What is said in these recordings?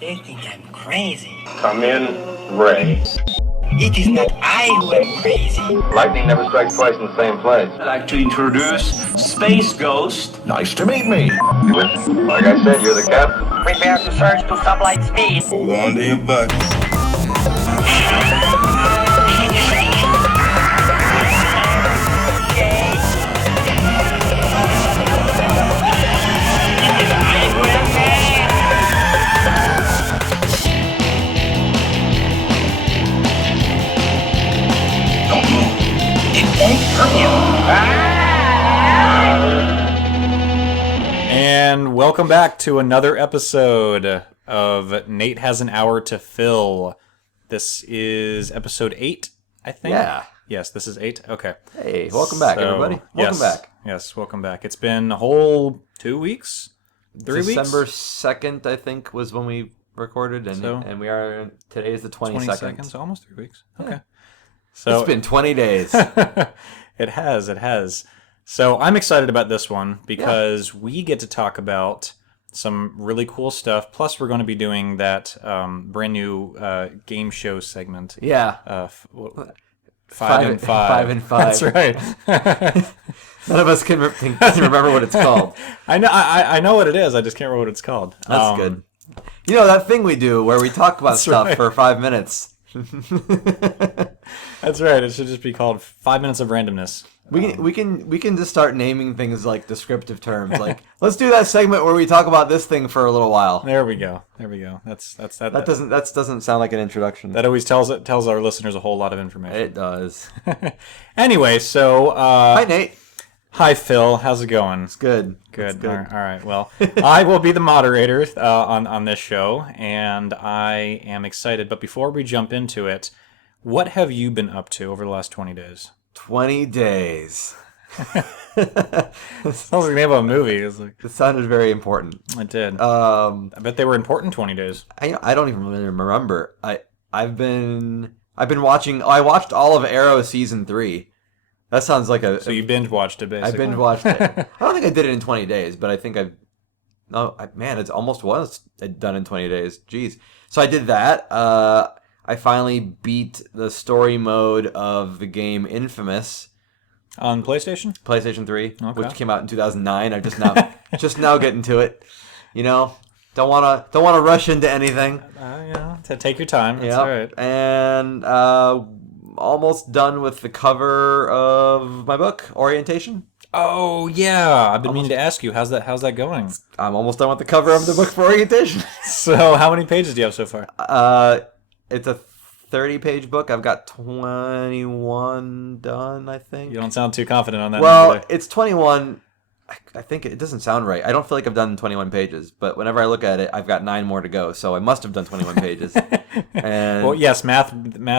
They think I'm crazy. Come in, Ray. It is not I who am crazy. Lightning never strikes twice in the same place. I'd like to introduce Space Ghost. Nice to meet me. You with me? Like I said, you're the captain. Prepare to surge to sublight speed. Hold on to your butts. And welcome back to another episode of Nate Has an Hour to Fill. This is episode 8, I think. Yeah. Yes, this is 8. Okay. Hey, welcome back, everybody. Welcome back. Yes, welcome back. It's been a whole 2 weeks? 3 weeks? December 2nd, I think, was when we recorded, and we are, today is the 22nd. So almost 3 weeks. Okay. Yeah. So it's been 20 days. It has. So I'm excited about this one because we get to talk about some really cool stuff. Plus, we're going to be doing that brand new game show segment. Yeah. 5 and 5. 5 and 5. That's right. None of us can remember what it's called. I know what it is. I just can't remember what it's called. That's good. You know, that thing we do where we talk about stuff for 5 minutes. That's right. It should just be called 5 minutes of randomness. We can just start naming things like descriptive terms. Like, let's do that segment where we talk about this thing for a little while. There we go. That doesn't sound like an introduction. That always tells our listeners a whole lot of information. It does. Anyway, so hi Nate. Hi Phil. How's it going? It's good. Good. All right. Well, I will be the moderator on this show, and I am excited. But before we jump into it, what have you been up to over the last 20 days? 20 days. Sounds like the name of a movie. It sounded very important. It did. I bet they were important 20 days. I don't even really remember. I've been watching. I watched all of Arrow season 3. That sounds like a. So you binge watched it, basically. I binge watched it. I don't think I did it in 20 days, but I think it almost was done in 20 days. Jeez. So I did that. I finally beat the story mode of the game Infamous on PlayStation 3, which came out in 2009. I'm just now getting to it. You know, don't want to rush into anything. To take your time. That's all right. And almost done with the cover of my book, Orientation. Oh yeah, I've been meaning to ask you, how's that going? I'm almost done with the cover of the book for Orientation. So how many pages do you have so far? It's a 30-page book. I've got 21 done, I think. You don't sound too confident on that. Well, it's 21. I think it doesn't sound right. I don't feel like I've done 21 pages, but whenever I look at it, I've got 9 more to go, so I must have done 21 pages. And well, yes, math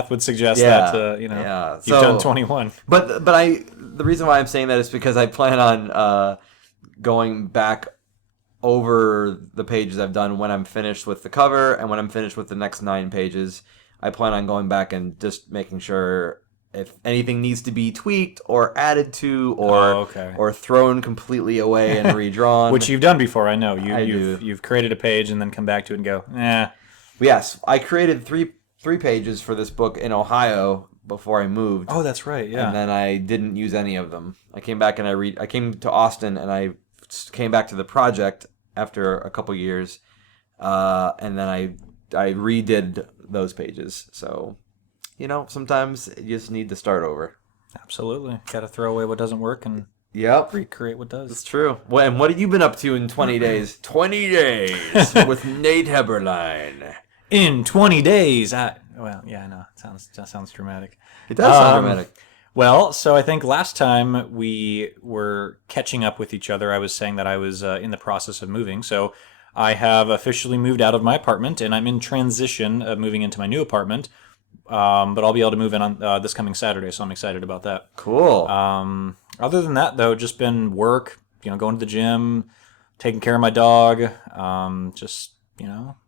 would suggest that you've done 21. But the reason why I'm saying that is because I plan on going back over the pages I've done when I'm finished with the cover, and when I'm finished with the next 9 pages, I plan on going back and just making sure if anything needs to be tweaked or added to or thrown completely away and redrawn. Which you've done before, I know. You've created a page and then come back to it and go, Yes, I created three pages for this book in Ohio before I moved. Oh, that's right, yeah. And then I didn't use any of them. I came back and I came to Austin and I came back to the project after a couple years, and then I redid those pages. So, sometimes you just need to start over. Absolutely. Got to throw away what doesn't work and recreate what does. That's true. Well, and what have you been up to in 20 days? 20 days with Nate Heberlein. In 20 days. I know. That sounds dramatic. It does sound dramatic. Well, so I think last time we were catching up with each other, I was saying that I was in the process of moving. So I have officially moved out of my apartment, and I'm in transition of moving into my new apartment. But I'll be able to move in on this coming Saturday, so I'm excited about that. Cool. Other than that, though, just been work, going to the gym, taking care of my dog,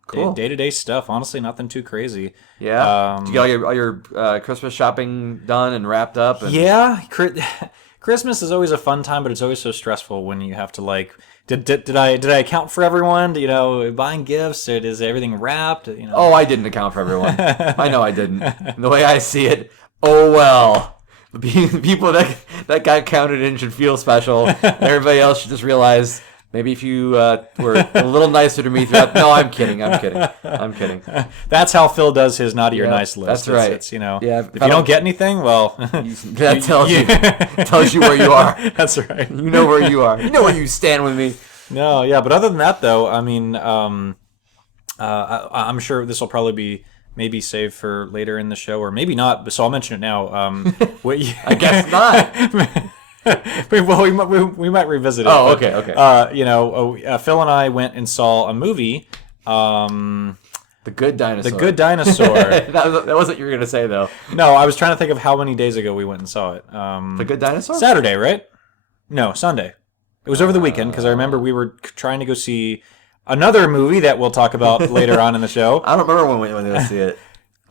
cool. Day-to-day stuff. Honestly, nothing too crazy. Yeah. Did you get all your Christmas shopping done and wrapped up? Yeah. Christmas is always a fun time, but it's always so stressful when you have to Did I account for everyone? You know, buying gifts? Or is everything wrapped? You know. Oh, I didn't account for everyone. I know I didn't. The way I see it, oh well. The people that got counted in should feel special. And everybody else should just realize maybe if you were a little nicer to me throughout. No, I'm kidding. That's how Phil does his naughty or nice list. That's right. It's, you know, Yeah, if you don't get anything, well, that tells you where you are. That's right. You know where you are. You know where you stand with me. No, yeah, but other than that, though, I mean, I'm sure this will probably be maybe saved for later in the show, or maybe not. So I'll mention it now. I guess not. we might revisit it. Oh, but, okay. You know, Phil and I went and saw a movie. The Good Dinosaur. The Good Dinosaur. that wasn't what you were gonna say, though. No, I was trying to think of how many days ago we went and saw it. The Good Dinosaur. Saturday, right? No, Sunday. It was over the weekend because I remember we were trying to go see another movie that we'll talk about later on in the show. I don't remember when we went to see it.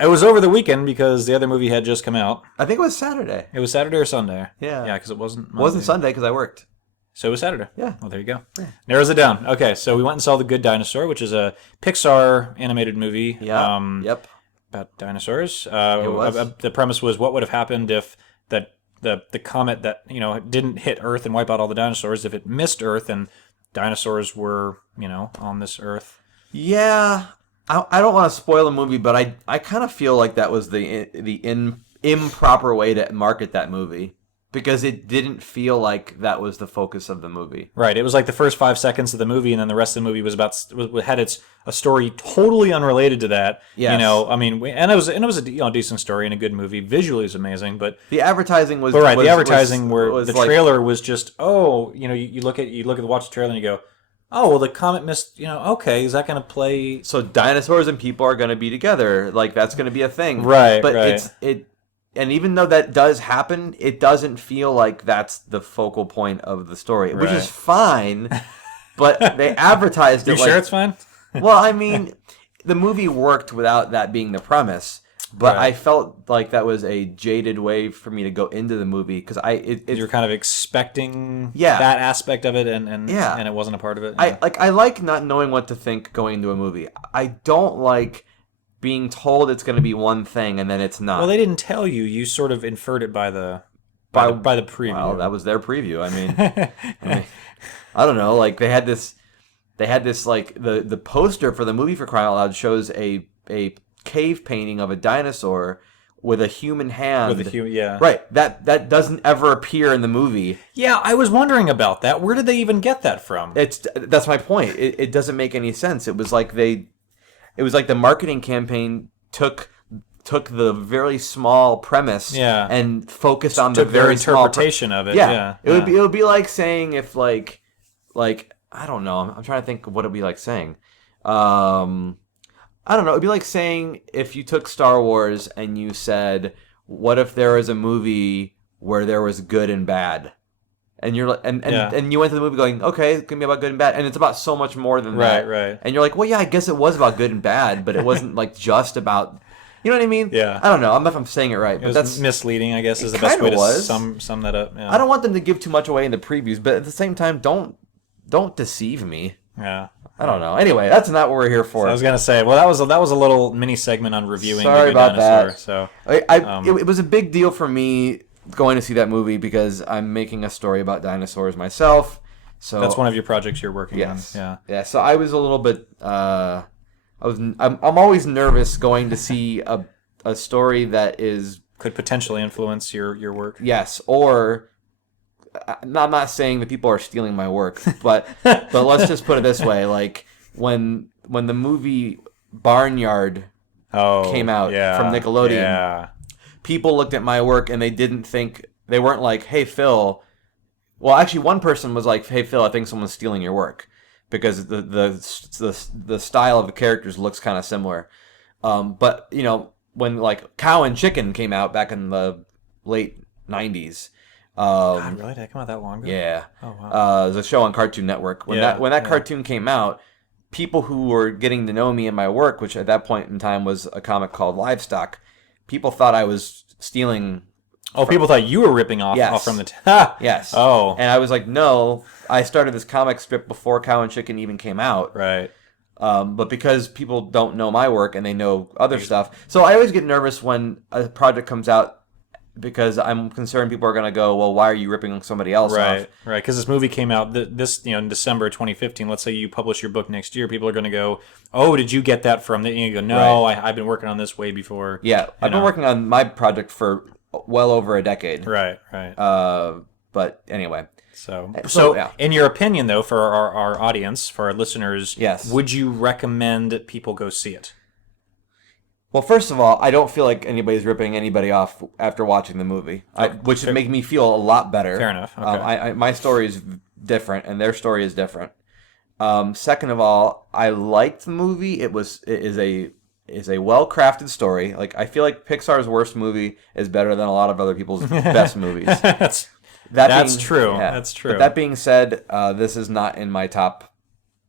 It was over the weekend because the other movie had just come out. I think it was Saturday. It was Saturday or Sunday. Yeah. Yeah, because it wasn't Monday. It wasn't Sunday because I worked. So it was Saturday. Yeah. Well, there you go. Yeah. Narrows it down. Okay, so we went and saw The Good Dinosaur, which is a Pixar animated movie. Yeah. Yep. About dinosaurs. It was. The premise was what would have happened if the comet that, you know, didn't hit Earth and wipe out all the dinosaurs, if it missed Earth and dinosaurs were, you know, on this Earth. Yeah. I don't want to spoil the movie, but I kind of feel like that was the improper way to market that movie, because it didn't feel like that was the focus of the movie. Right. It was like the first 5 seconds of the movie, and then the rest of the movie was had a story totally unrelated to that. Yes. You know, I mean, it was a decent story and a good movie. Visually, it was amazing, but the advertising was. But right, was, the advertising was the like, trailer was just, oh, you know, you watch the trailer and you go, oh, well, the comet missed, you know, okay, is that going to play? So dinosaurs and people are going to be together, like that's going to be a thing, right? But right. And even though that does happen, it doesn't feel like that's the focal point of the story, which is fine. But they advertised it. You sure it's fine? Well, I mean, the movie worked without that being the premise, but Right. I felt like that was a jaded way for me to go into the movie because You're kind of expecting Yeah. that aspect of it, and Yeah. and it wasn't a part of it. I like not knowing what to think going into a movie. I don't like being told it's going to be one thing and then it's not. Well, they didn't tell you. You sort of inferred it by the preview. Well, that was their preview. I mean, I don't know. Like they had this like the poster for the movie, for crying out loud, shows a cave painting of a dinosaur with a human hand. With a human, yeah. Right. That doesn't ever appear in the movie. Yeah, I was wondering about that. Where did they even get that from? That's my point. It doesn't make any sense. It was like the marketing campaign took the very small premise and focused on the very small interpretation of it. Yeah. It would be like saying if like I don't know. I'm trying to think of what it'd be like saying. I don't know. It'd be like saying if you took Star Wars and you said, "What if there was a movie where there was good and bad?" And you're like, and you went to the movie going, "Okay, it's gonna be about good and bad," and it's about so much more than that. Right. And you're like, "Well, yeah, I guess it was about good and bad, but it wasn't like just about." You know what I mean? Yeah. I don't know. I don't know if I'm saying it right, but That's misleading, I guess, is the it best way to kinda was. sum that up. Yeah. I don't want them to give too much away in the previews, but at the same time, don't deceive me. Yeah. I don't know. Anyway, that's not what we're here for. So I was gonna say, well, that was a little mini segment on reviewing Sorry The Good about Dinosaur. that. So it was a big deal for me going to see that movie because I'm making a story about dinosaurs myself. So that's one of your projects you're working on. Yeah. So I was a little bit. I'm always nervous going to see a story that could potentially influence your work. Yes, or I'm not saying that people are stealing my work, but let's just put it this way: like when the movie Barnyard came out from Nickelodeon, people looked at my work and they weren't like, "Hey Phil." Well, actually, one person was like, "Hey Phil, I think someone's stealing your work," because the style of the characters looks kind of similar. But you know, when like Cow and Chicken came out back in the late 90s. God, really? Did that come out that long ago? Yeah. Oh wow. It was a show on Cartoon Network. When that cartoon came out, people who were getting to know me and my work, which at that point in time was a comic called Livestock, people thought I was stealing Oh, people thought you were ripping off, Yes. off from the... Ha! Yes. Oh. And I was like, no. I started this comic strip before Cow and Chicken even came out. Right. But because people don't know my work and they know other stuff, so I always get nervous when a project comes out because I'm concerned people are going to go, well, why are you ripping somebody else off? Right, because this movie came out in December 2015. Let's say you publish your book next year, people are going to go, oh, did you get that from the... And you go, no, I've been working on this way before. Yeah, I've been working on my project for well over a decade. Right, right. But anyway. So yeah. In your opinion, though, for our audience, for our listeners, yes, would you recommend people go see it? Well, first of all, I don't feel like anybody's ripping anybody off after watching the movie, which would make me feel a lot better. Fair enough. Okay. My story is different, and their story is different. Second of all, I liked the movie. It is a well-crafted story. Like, I feel like Pixar's worst movie is better than a lot of other people's best movies. That's true. Yeah. That's true. But that being said, this is not in my top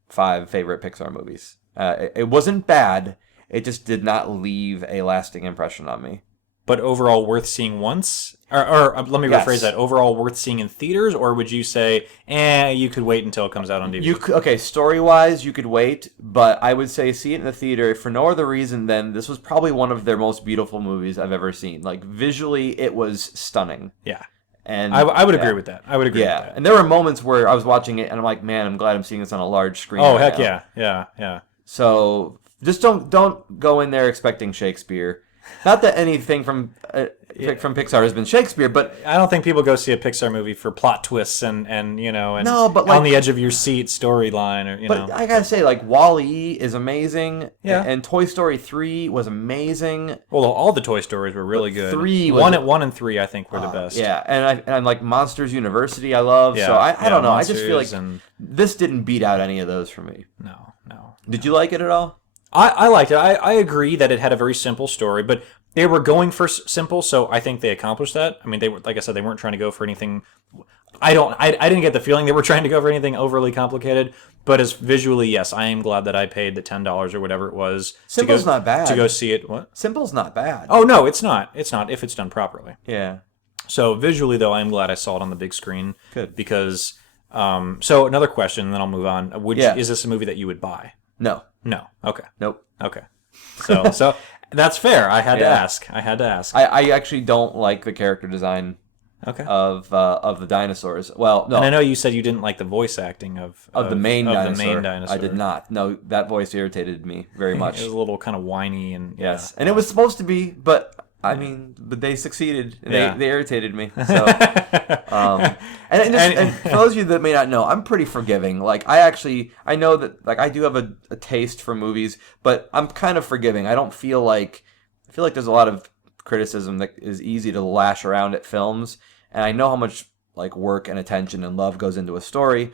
5 favorite Pixar movies. It wasn't bad. It just did not leave a lasting impression on me. But overall worth seeing once? Or let me rephrase that. Overall worth seeing in theaters? Or would you say, you could wait until it comes out on DVD? Okay, story-wise, you could wait. But I would say see it in the theater for no other reason than this was probably one of their most beautiful movies I've ever seen. Like, visually, it was stunning. Yeah. And I would agree with that. I would agree with that. And there were moments where I was watching it and I'm like, man, I'm glad I'm seeing this on a large screen. Oh, right heck now. yeah. So just don't go in there expecting Shakespeare. Not that anything from Pixar has been Shakespeare, but I don't think people go see a Pixar movie for plot twists and no, but like, on the edge of your seat storyline or But I gotta say, like, Wall-E is amazing. Yeah. And Toy Story 3 was amazing. Well, all the Toy Stories were really good. 3 one and 3 I think were the best. Yeah, and like Monsters University I love. Yeah, so I don't know. I just feel Monsters like this didn't beat out any of those for me. No. Did you like it at all? I liked it. I agree that it had a very simple story, but they were going for simple, so I think they accomplished that. I mean, they were, like I said, they weren't trying to go for anything. I didn't get the feeling they were trying to go for anything overly complicated, but as visually, yes, I am glad that I paid the $10 or whatever it was. Simple's not bad. To go see it. What? Simple's not bad. Oh no, it's not. It's not if it's done properly. Yeah. So visually, though, I am glad I saw it on the big screen. Good. Because, so another question, and then I'll move on. Is this a movie that you would buy? No. No. Okay. Nope. Okay. So that's fair. I had to ask. I actually don't like the character design of the dinosaurs. Well, no. And I know you said you didn't like the voice acting of the main dinosaur. The main dinosaur. I did not. No, that voice irritated me very much. It was a little kind of whiny and yes, and it was supposed to be, but I mean, but they succeeded. They irritated me. So, and for those of you that may not know, I'm pretty forgiving. Like I know that like I do have a taste for movies, but I'm kind of forgiving. I feel like there's a lot of criticism that is easy to lash around at films, and I know how much like work and attention and love goes into a story.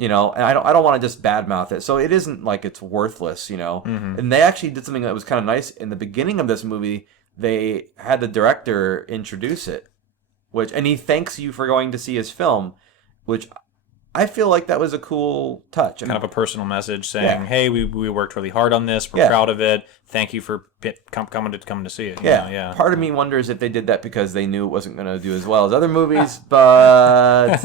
And I don't want to just badmouth it. So it isn't like it's worthless, Mm-hmm. And they actually did something that was kind of nice in the beginning of this movie. They had the director introduce it, and he thanks you for going to see his film, which I feel like that was a cool touch. Kind of a personal message saying, hey, we worked really hard on this. We're proud of it. Thank you for coming to see it. Yeah. Part of me wonders if they did that because they knew it wasn't going to do as well as other movies. but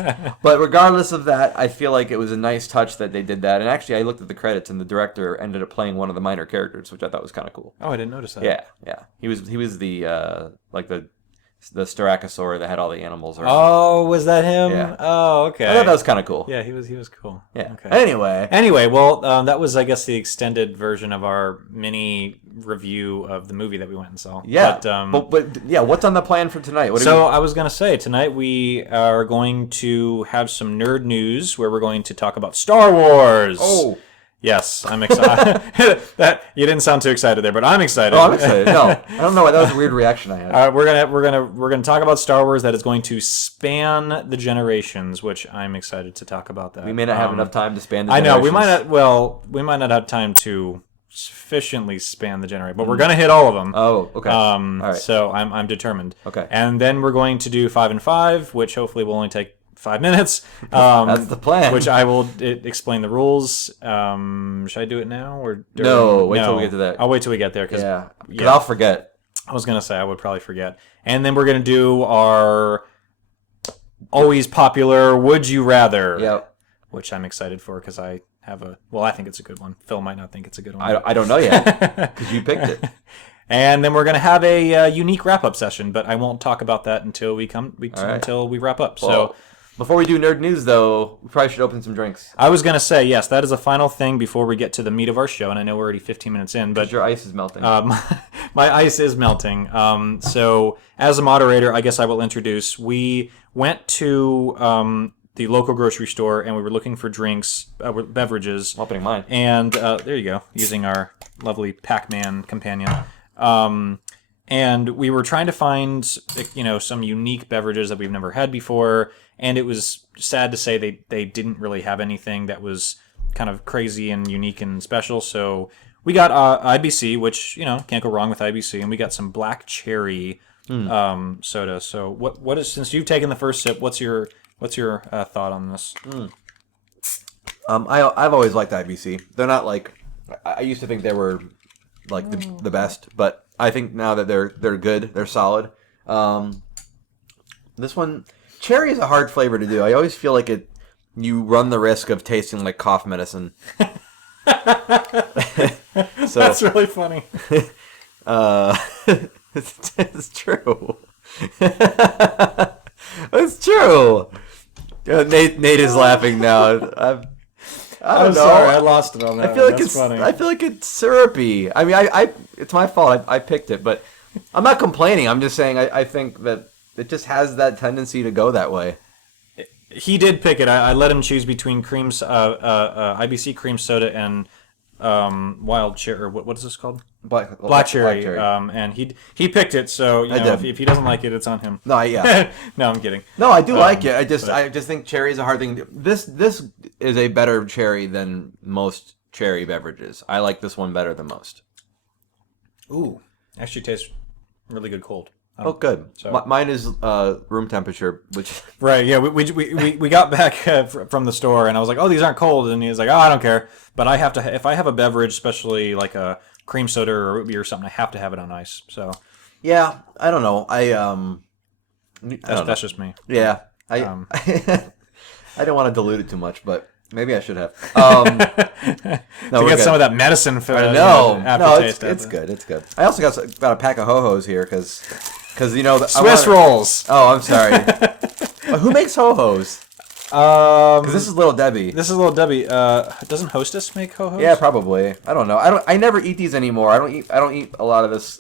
regardless of that, I feel like it was a nice touch that they did that. And actually, I looked at the credits, and the director ended up playing one of the minor characters, which I thought was kind of cool. Oh, I didn't notice that. Yeah. He was the the Styracosaur that had all the animals around. Oh, was that him? Yeah. Oh, okay. I thought that was kind of cool. Yeah, he was cool. Yeah. Okay. Anyway, well, that was, I guess, the extended version of our mini review of the movie that we went and saw. Yeah. But what's on the plan for tonight? I was going to say, tonight we are going to have some nerd news where we're going to talk about Star Wars. Oh. Yes, I'm excited. That you didn't sound too excited there, but I'm excited. Oh, I'm excited. No, I don't know why that was a weird reaction I had. We're gonna talk about Star Wars that is going to span the generations, which I'm excited to talk about that. We may not have enough time to span the generations. generations. I know we might not have time to sufficiently span the generation, but we're gonna hit all of them. Oh, okay. All right. So I'm determined. Okay. And then we're going to do 5 and 5, which hopefully will only take 5 minutes. That's the plan. Which I will explain the rules. Should I do it now or no? Wait till we get to that. I'll wait till we get there because I'll forget. I was gonna say I would probably forget. And then we're gonna do our always popular Would You Rather. Yep. Which I'm excited for because I have I think it's a good one. Phil might not think it's a good one. I don't know yet because you picked it. And then we're gonna have a unique wrap up session, but I won't talk about that until we wrap up. Well, so. Before we do nerd news, though, we probably should open some drinks. I was going to say, yes, that is a final thing before we get to the meat of our show, and I know we're already 15 minutes in. But your ice is melting. My ice is melting. So as a moderator, I guess I will introduce. We went to the local grocery store, and we were looking for drinks, beverages. Opening mine. And there you go, using our lovely Pac-Man companion. And we were trying to find, some unique beverages that we've never had before. And it was sad to say they didn't really have anything that was kind of crazy and unique and special. So we got IBC, which, can't go wrong with IBC. And we got some Black Cherry soda. So what is, since you've taken the first sip, what's your thought on this? I've always liked IBC. They're not like, I used to think they were like the best, but I think now that they're good, they're solid. This one, cherry is a hard flavor to do. I always feel like you run the risk of tasting like cough medicine. So, that's really funny. It's true. It's true. Nate is laughing now. I'm sorry, I lost it on that. I feel like That's funny. I feel like it's syrupy. I mean, it's my fault. I picked it, but I'm not complaining. I'm just saying I think that it just has that tendency to go that way. He did pick it. I let him choose between IBC cream soda and wild cherry. Or what is this called? Black cherry. And he picked it. So if he doesn't like it, it's on him. No, yeah. No, I'm kidding. No, I do like it. I just think cherry is a hard thing. This is a better cherry than most cherry beverages. I like this one better than most. Ooh, actually tastes really good cold. Oh, good. So. Mine is room temperature, which right. Yeah, we got back from the store, and I was like, "Oh, these aren't cold," and he was like, "Oh, I don't care." But I have to if I have a beverage, especially like a cream soda or a root beer or something, I have to have it on ice. So yeah, I don't know. That's just me. Yeah, I don't want to dilute it too much, but maybe I should have. No, to get some of that medicine for aftertaste. It's good. It's good. I also got a pack of ho-hos here because Swiss rolls. Oh, I'm sorry. Who makes ho-hos? Because this is Little Debbie. Doesn't Hostess make ho-hos? Yeah, probably. I don't know. I never eat these anymore. I don't eat a lot of this.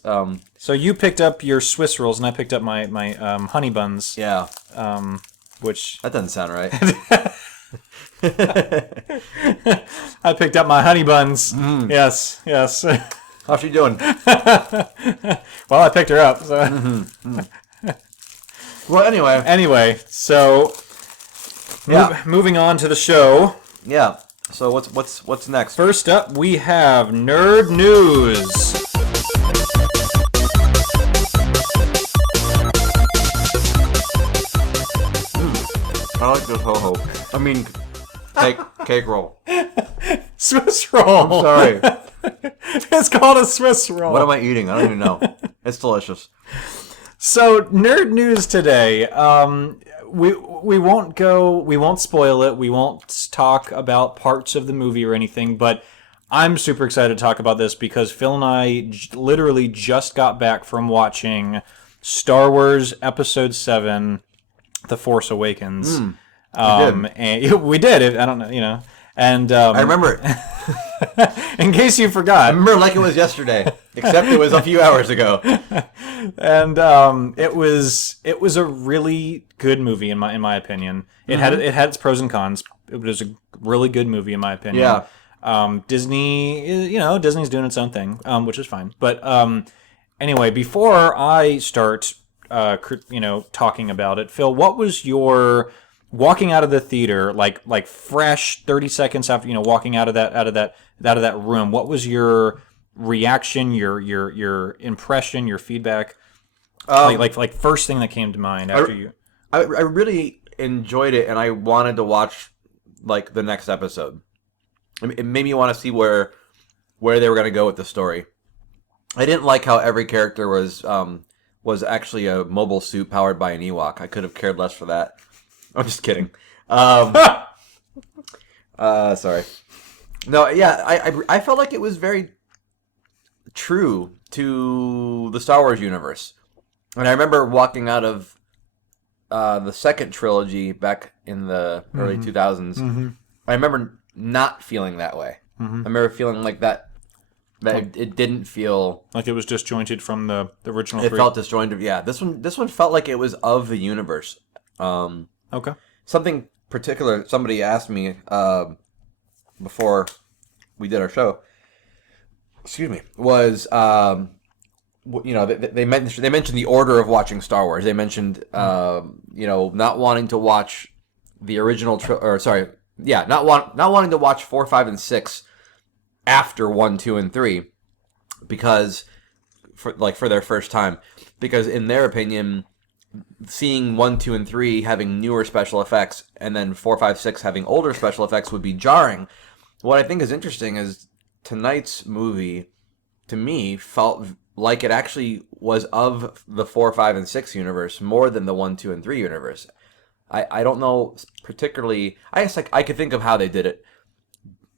So you picked up your Swiss rolls, and I picked up my honey buns. Yeah. Which that doesn't sound right. I picked up my honey buns. Mm. Yes. How's she doing? Well, I picked her up. So. Mm-hmm. Well, anyway, so moving on to the show. Yeah. So what's next? First up, we have nerd news. I like this ho-ho. I mean, cake roll. Swiss roll. I'm sorry. It's called a Swiss roll. What am I eating? I don't even know. It's delicious. So, nerd news today. We won't spoil it. We won't talk about parts of the movie or anything, but I'm super excited to talk about this because Phil and I literally just got back from watching Star Wars Episode 7, The Force Awakens. We did. I don't know, and I remember it. In case you forgot, I remember like it was yesterday, except it was a few hours ago. And it was a really good movie in my opinion. It had its pros and cons. It was a really good movie in my opinion. Yeah. Disney, Disney's doing its own thing, which is fine. But anyway, before I start, talking about it, Phil, what was your walking out of the theater, like fresh 30 seconds after walking out of that room? What was your reaction, your impression, your feedback? Like first thing that came to mind after you. I really enjoyed it, and I wanted to watch like the next episode. It made me want to see where they were going to go with the story. I didn't like how every character was actually a mobile suit powered by an Ewok. I could have cared less for that. I'm just kidding. Sorry. No, yeah, I felt like it was very true to the Star Wars universe. And I remember walking out of the second trilogy back in the early 2000s. I remember not feeling that way. I remember feeling like that it didn't feel like it was disjointed from the original. It three. felt disjointed. Yeah, this one felt like it was of the universe. Okay. Something particular somebody asked me before we did our show. Excuse me. Was they mentioned the order of watching Star Wars. They mentioned not wanting to watch the original not wanting to watch 4, 5, and 6 after 1, 2, and 3 because for their first time, because in their opinion, seeing 1, 2, and 3 having newer special effects and then 4, 5, 6 having older special effects would be jarring. What I think is interesting is tonight's movie, to me, felt like it actually was of the 4, 5, and 6 universe more than the 1, 2, and 3 universe. I don't know particularly. I guess I could think of how they did it.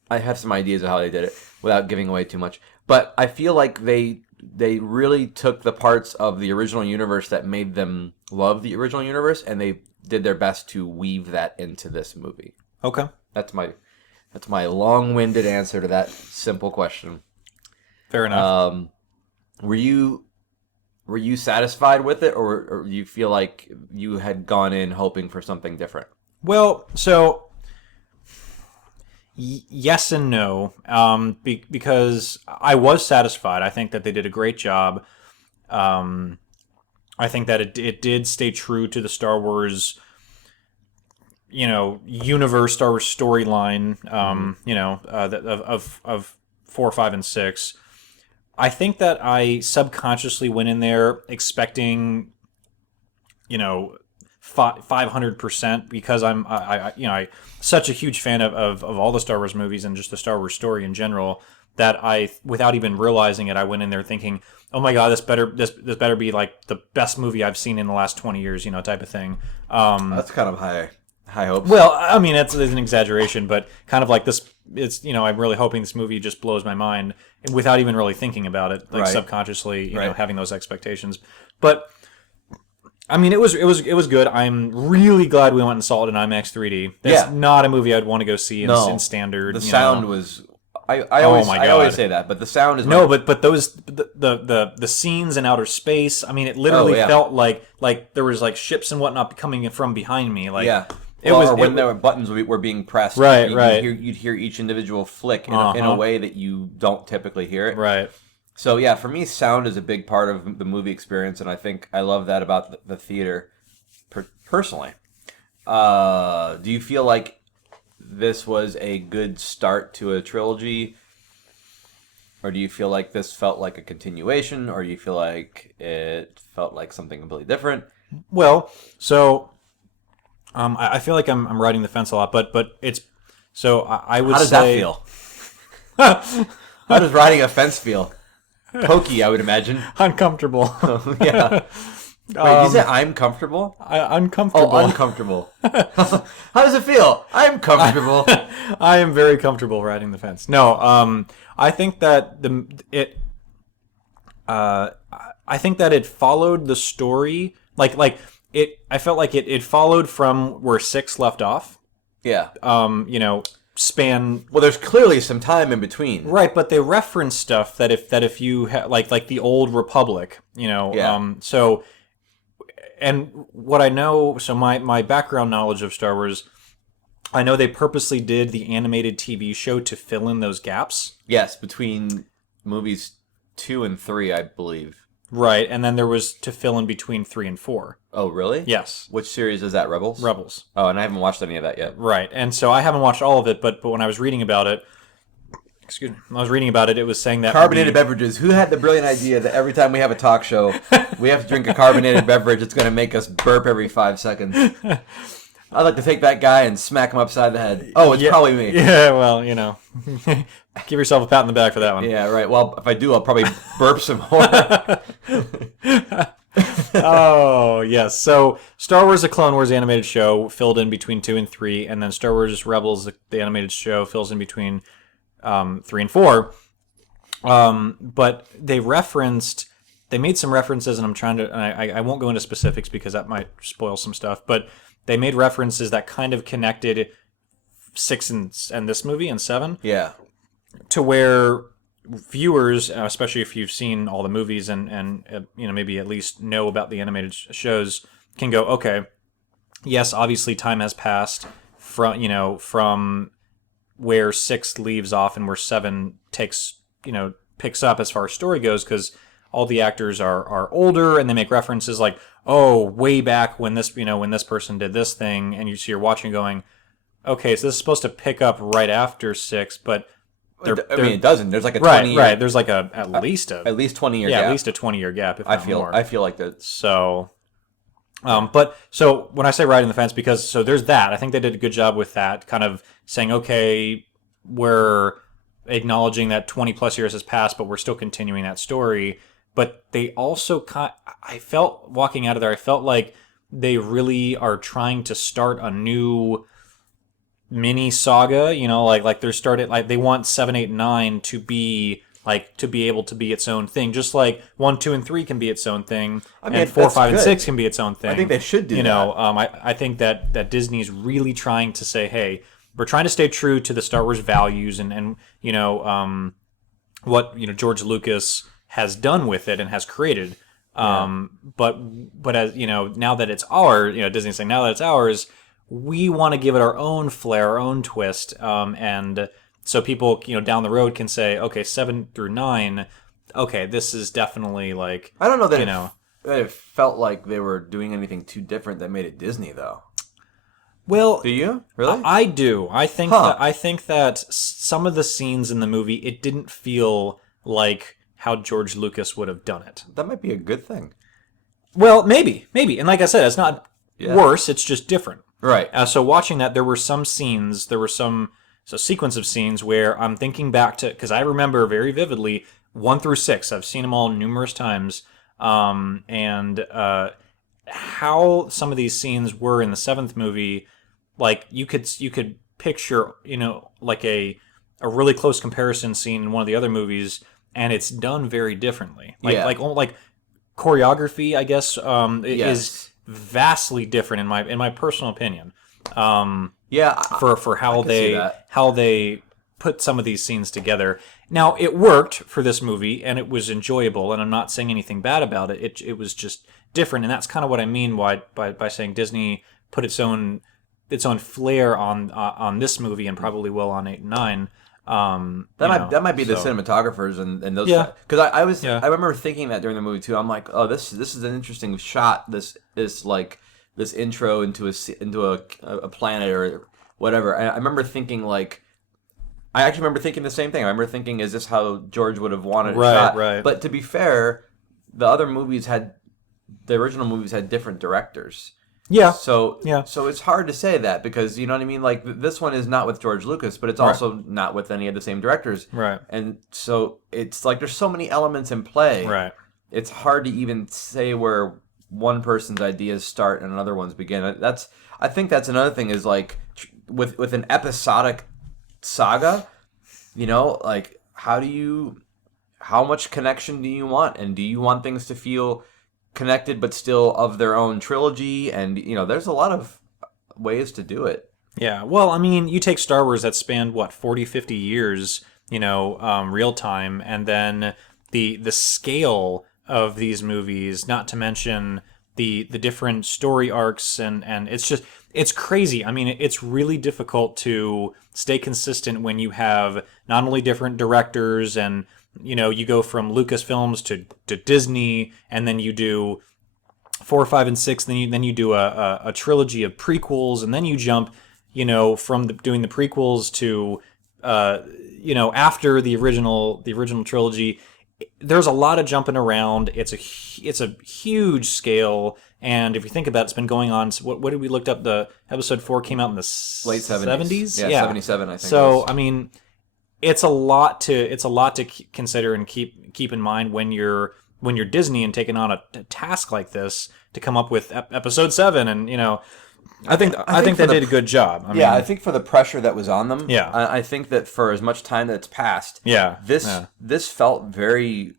I have some ideas of how they did it without giving away too much. But I feel like they really took the parts of the original universe that made them love the original universe, and they did their best to weave that into this movie. Okay. That's my long-winded answer to that simple question. Fair enough. Were you satisfied with it, or do you feel like you had gone in hoping for something different? Well, so yes and no, because I was satisfied. I think that they did a great job. I think that it did stay true to the Star Wars, universe, Star Wars storyline, of 4, 5, and 6. I think that I subconsciously went in there expecting, 500% because I'm such a huge fan of all the Star Wars movies and just the Star Wars story in general that without even realizing it, I went in there thinking, oh my God, this better be like the best movie I've seen in the last 20 years, type of thing. That's kind of high hopes. Well, I mean, it's an exaggeration, but kind of like this. It's I'm really hoping this movie just blows my mind without even really thinking about it, like subconsciously, having those expectations. But I mean, it was good. I'm really glad we went and saw it in IMAX 3D. That's not a movie I'd want to go see in standard. The sound was. I always say that, but the sound is but those the scenes in outer space. I mean, it literally felt like there was like ships and whatnot coming from behind me. Like when there were buttons were being pressed. Right. You'd hear each individual flick in a way that you don't typically hear it. Right. So yeah, for me, sound is a big part of the movie experience, and I think I love that about the theater. Personally, do you feel like this was a good start to a trilogy, or do you feel like this felt like a continuation, or do you feel like it felt like something completely different? Well, so I feel like I'm riding the fence a lot, but it's so I would say. How does that feel? How does riding a fence feel? Pokey, I would imagine. Uncomfortable. Yeah. Wait, you said I'm comfortable? Uncomfortable. Oh, uncomfortable. How does it feel? I'm comfortable. I am very comfortable riding the fence. No, I think that I think that it followed the story like it. I felt like it followed from where 6 left off. Yeah. Span. Well, there's clearly some time in between, right? But they reference stuff that if you like the old Republic, so. And what I know, so my background knowledge of Star Wars, I know they purposely did the animated TV show to fill in those gaps. Yes, between movies 2 and 3, I believe. Right, and then there was to fill in between 3 and 4. Oh, really? Yes. Which series is that, Rebels? Rebels. Oh, and I haven't watched any of that yet. Right, and so I haven't watched all of it, but when I was reading about it, when I was reading about it, it was saying that carbonated beverages. Who had the brilliant idea that every time we have a talk show, we have to drink a carbonated beverage that's going to make us burp every 5 seconds? I'd like to take that guy and smack him upside the head. Oh, it's probably me. Yeah, well, give yourself a pat on the back for that one. Yeah, right. Well, if I do, I'll probably burp some more. Oh, yes. So Star Wars: The Clone Wars animated show filled in between 2 and 3, and then Star Wars Rebels, the animated show, fills in between 3 and 4. But they made some references, and I won't go into specifics because that might spoil some stuff, but they made references that kind of connected 6 and this movie and 7. Yeah. To where viewers, especially if you've seen all the movies and maybe at least know about the animated shows, can go, okay, yes, obviously time has passed from where 6 leaves off and where 7 picks up as far as story goes, because all the actors are older, and they make references like, oh, way back when this person did this thing, and you're watching going, okay, so this is supposed to pick up right after 6, but it doesn't. There's like a 20 year... Right, there's like at least 20 year gap. Yeah, at least a 20-year gap, if not more. I feel like that. So, but when I say riding the fence, because there's that. I think they did a good job with that, kind of saying, okay, we're acknowledging that 20 plus years has passed, but we're still continuing that story. But they also I felt walking out of there, I felt like they really are trying to start a new mini saga, like they're started, like they want 7, 8, 9 to be able to be its own thing, just like 1, 2, and 3 can be its own thing, and 4, 5, and 6 can be its own thing. I think they should do that. I think that Disney's really trying to say, hey, we're trying to stay true to the Star Wars values and what George Lucas has done with it and has created. But as now that it's ours, Disney's saying now that it's ours, we want to give it our own flair, our own twist, and so people down the road can say, okay, 7 through 9, okay, this is definitely like, I don't know that it felt like they were doing anything too different that made it Disney though. Well, do you really? I do. I think that some of the scenes in the movie, it didn't feel like how George Lucas would have done it. That might be a good thing. Well, maybe, and like I said, it's not worse. It's just different. Right. So watching that, there were some scenes, a sequence of scenes where I'm thinking back to, because I remember very vividly 1 through 6. I've seen them all numerous times, and how some of these scenes were in the 7th movie, like you could picture, like a really close comparison scene in one of the other movies, and it's done very differently. Like choreography, I guess, is vastly different in my personal opinion. For how they put some of these scenes together. Now, it worked for this movie, and it was enjoyable, and I'm not saying anything bad about it. It was just different, and that's kind of what I mean by saying Disney put its own flair on this movie, and probably will on 8 and 9. That might be the cinematographers and those, because I remember thinking that during the movie too. I'm like, oh, this is an interesting shot. This intro into a planet or whatever. I remember thinking I actually remember thinking the same thing. I remember thinking, is this how George would have wanted it shot? Right. But to be fair, the original movies had different directors. Yeah. So it's hard to say that, because you know what I mean. Like, this one is not with George Lucas, but it's also not with any of the same directors. Right. And so it's like there's so many elements in play. Right. It's hard to even say where one person's ideas start and another one's begin. I think that's another thing is like with an episodic saga, like how much connection do you want, and do you want things to feel connected but still of their own trilogy? And there's a lot of ways to do it. Yeah, well, I mean, you take Star Wars that spanned 40, 50 years, real time, and then the scale of these movies, not to mention the different story arcs, and it's crazy. I mean, it's really difficult to stay consistent when you have not only different directors, and you go from Lucasfilms to Disney, and then you do 4, 5, and 6. Then you do a trilogy of prequels, and then you jump, from doing the prequels to, after the original trilogy. there's a lot of jumping around. It's a huge scale, and if you think about it, it's been going on. What did we looked up? The episode 4 came out in the Late 70s. Yeah, 77, I think. So I mean, it's a lot to consider and keep in mind when you're Disney and taking on a task like this to come up with episode 7, and I think they did a good job. I mean, I think for the pressure that was on them, Yeah. I think that for as much time that's passed, Yeah, this felt very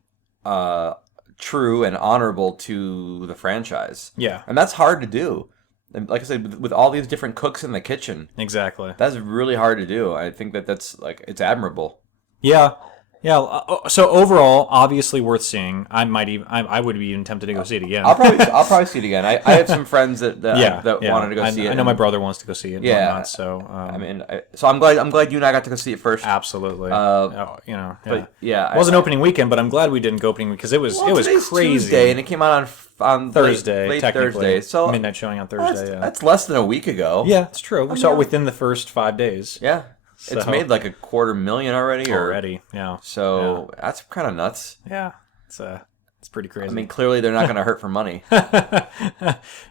true and honorable to the franchise. Yeah. And that's hard to do. And like I said, with all these different cooks in the kitchen, exactly. that's really hard to do. I think that's it's admirable. Yeah. So overall, obviously worth seeing. I would be even tempted to go see it again. I'll probably see it again. I have some friends that wanted to go see it. I know my brother wants to go see it. And whatnot, so I'm glad you and I got to go see it first. Absolutely. But it wasn't opening weekend, but I'm glad we didn't go opening weekend because it was crazy. Tuesday, and it came out on Thursday, late technically. Thursday. So midnight showing on Thursday. That's less than a week ago. Yeah, it's true. We saw it within the first 5 days. Yeah. It's made like $250,000 already. Yeah. So that's kind of nuts. Yeah, it's pretty crazy. I mean, clearly they're not going to hurt for money.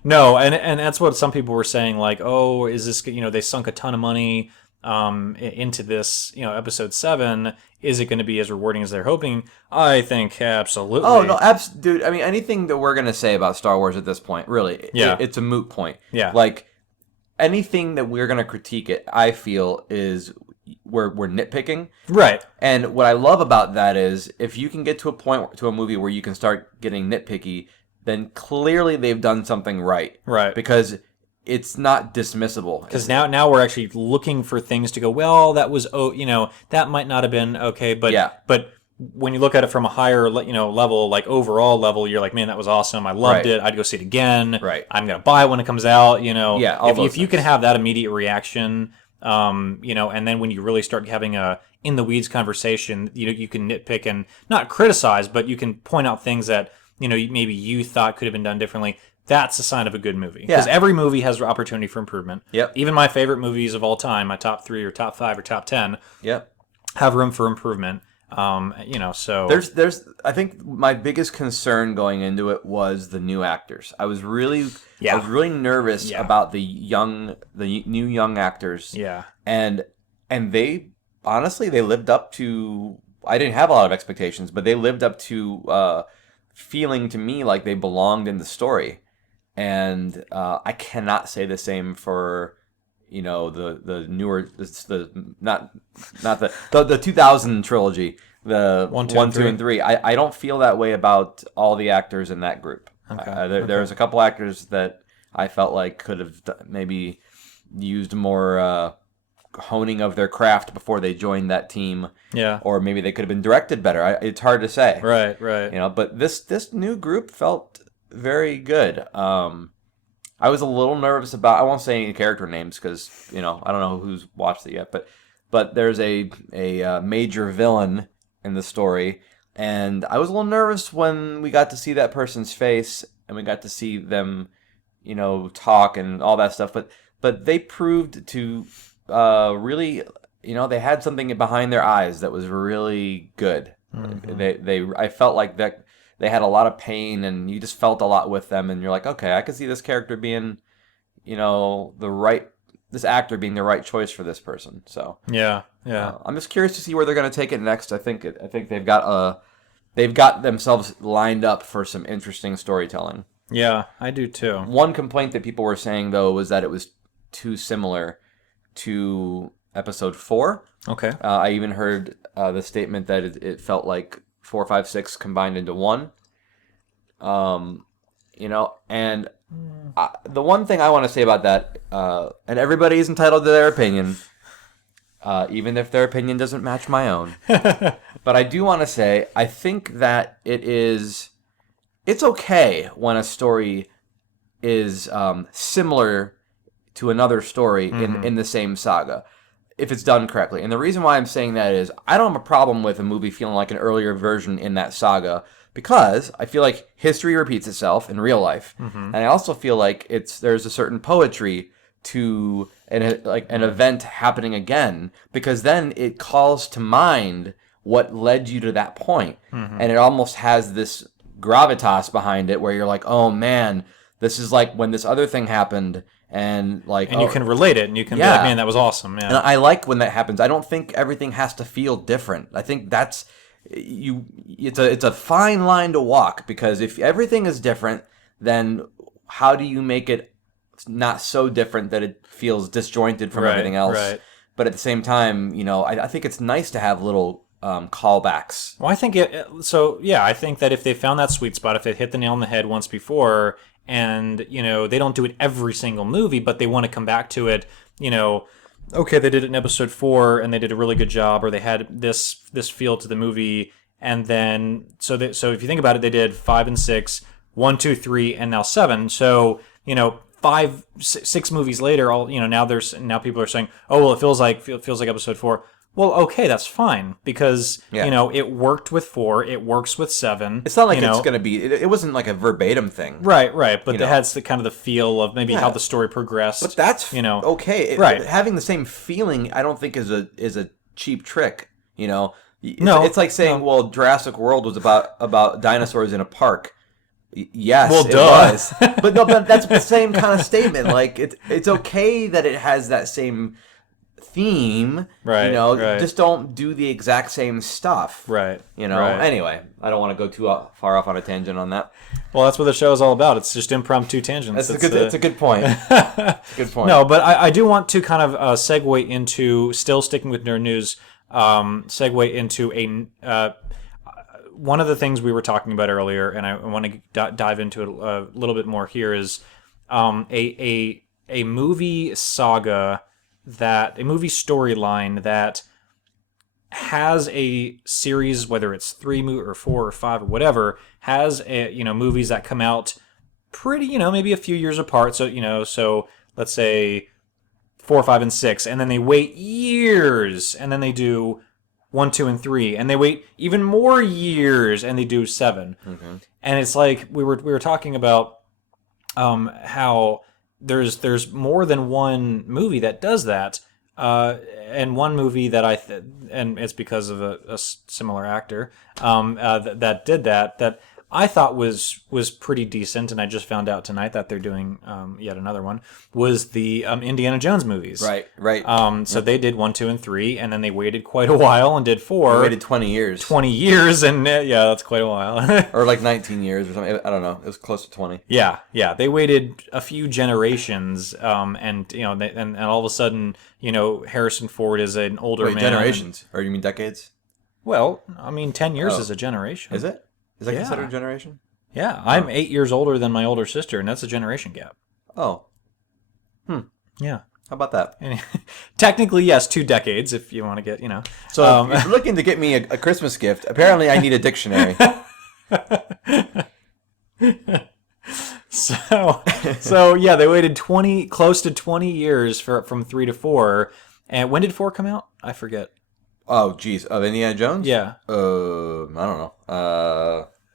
No, and that's what some people were saying. Like, oh, is this? They sunk a ton of money into this. Episode 7. Is it going to be as rewarding as they're hoping? I think absolutely. Oh no, dude. I mean, anything that we're going to say about Star Wars at this point, really, it's a moot point. Yeah. Like. Anything that we're going to critique it, I feel, is we're nitpicking. Right. And what I love about that is if you can get to a point to a movie where you can start getting nitpicky, then clearly they've done something right. Right. Because it's not dismissible. Because now we're actually looking for things to go, well, that was, that might not have been okay, but when you look at it from a higher, level, like overall level, you're like, man, that was awesome. I loved it. I'd go see it again. Right. I'm gonna buy it when it comes out. Yeah. If you can have that immediate reaction, and then when you really start having a in the weeds conversation, you can nitpick and not criticize, but you can point out things that maybe you thought could have been done differently. That's a sign of a good movie. Because every movie has opportunity for improvement. Yep. Even my favorite movies of all time, my top 3 or top 5 or top 10, have room for improvement. So there's I think my biggest concern going into it was the new actors. I was really nervous about the new young actors. Yeah. And they honestly they lived up to I didn't have a lot of expectations, but they lived up to feeling to me like they belonged in the story. And I cannot say the same for the newer, the 2000 trilogy, the 1, 2, and 3. I don't feel that way about all the actors in that group. Okay. There's a couple actors that I felt like could have maybe used more honing of their craft before they joined that team. Yeah. Or maybe they could have been directed better. It's hard to say. Right. But this new group felt very good. I was a little nervous about. I won't say any character names because I don't know who's watched it yet. But there's a major villain in the story, and I was a little nervous when we got to see that person's face and we got to see them, talk and all that stuff. But they proved to really, they had something behind their eyes that was really good. Mm-hmm. I felt like that. They had a lot of pain, and you just felt a lot with them, and you're like, okay, I could see this character being, this actor being the right choice for this person. So yeah. I'm just curious to see where they're going to take it next. I think they've got themselves lined up for some interesting storytelling. Yeah, I do too. One complaint that people were saying though was that it was too similar to episode 4. Okay. I even heard the statement that it felt like 4, 5, 6 combined into 1. And the one thing I want to say about that, and everybody is entitled to their opinion, even if their opinion doesn't match my own. But I do want to say, I think that it's okay when a story is similar to another story in the same saga, if it's done correctly. And the reason why I'm saying that is I don't have a problem with a movie feeling like an earlier version in that saga, because I feel like history repeats itself in real life. Mm-hmm. And I also feel like there's a certain poetry to an event happening again, because then it calls to mind what led you to that point. And it almost has this gravitas behind it where you're like, oh man, this is like when this other thing happened, and like, And you can relate it, and you can be like, man, that was awesome. Yeah. And I like when that happens. I don't think everything has to feel different. I think that's it's a fine line to walk, because if everything is different, then how do you make it not so different that it feels disjointed from everything else? Right. But at the same time, I think it's nice to have little callbacks. Well, I think I think that if they found that sweet spot, if they hit the nail on the head once before, and they don't do it every single movie, but they want to come back to it, okay, they did it in episode 4 and they did a really good job, or they had this feel to the movie, and then so if you think about it, they did 5 and 6, 1, 2, 3, and now 7. So 6 movies later, now people are saying, oh well, it feels like episode 4. Well, okay, that's fine, because it worked with 4, it works with 7. It's not like it's going to be. It wasn't like a verbatim thing, right? But it has the kind of the feel of maybe how the story progressed. But that's okay. Right. Having the same feeling, I don't think is a cheap trick. It's like saying, well, Jurassic World was about dinosaurs in a park. Yes, well, it duh. was. But that's the same kind of statement. Like it's okay that it has that same theme, right? Just don't do the exact same stuff, right? Anyway, I don't want to go too far off on a tangent on that. Well, that's what the show is all about. It's just impromptu tangents. It's a good point. It's a good point. No, but I do want to kind of segue into, still sticking with nerd news, segue into one of the things we were talking about earlier, and I want to dive into it a little bit more here, is a movie saga, a movie storyline that has a series, whether it's 3 or 4 or 5 or whatever, has movies that come out pretty, maybe a few years apart. So so let's say 4, 5, and 6, and then they wait years, and then they do 1, 2, and 3, and they wait even more years, and they do 7. Mm-hmm. And it's like we were talking about how there's more than one movie that does that, and one movie that and it's because of a similar actor that did that I thought was pretty decent, and I just found out tonight that they're doing yet another one, was the Indiana Jones movies. Right. So they did 1, 2, and 3, and then they waited quite a while and did 4. They waited 20 years. 20 years, and that's quite a while. Or like 19 years or something. I don't know. It was close to 20. Yeah. They waited a few generations, and all of a sudden, Harrison Ford is an older man. Generations? Or you mean decades? Well, I mean, 10 years is a generation. Is it? Is that considered a generation? Yeah, I'm 8 years older than my older sister, and that's a generation gap. Oh. Yeah. How about that? And technically, yes, 2 decades, if you want to get, So if you're looking to get me a Christmas gift, apparently I need a dictionary. So yeah, they waited close to 20 years from 3 to 4. And when did 4 come out? I forget. Oh, geez. Of Indiana Jones? Yeah. I don't know.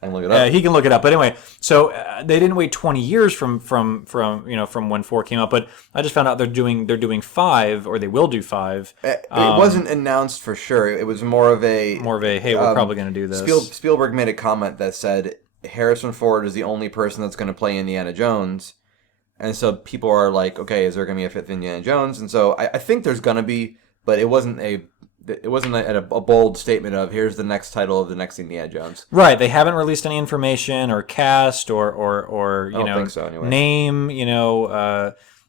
I can look it up. He can look it up. But anyway, so they didn't wait 20 years from when 4 came out. But I just found out they're doing 5, or they will do 5. It wasn't announced for sure. It was more of a hey, we're probably going to do this. Spielberg made a comment that said Harrison Ford is the only person that's going to play Indiana Jones. And so people are like, okay, is there going to be a 5th Indiana Jones? And so I think there's going to be, but it wasn't a bold statement of here's the next title of the next Indiana Jones. Right. They haven't released any information or cast or I don't think so, anyway. Name,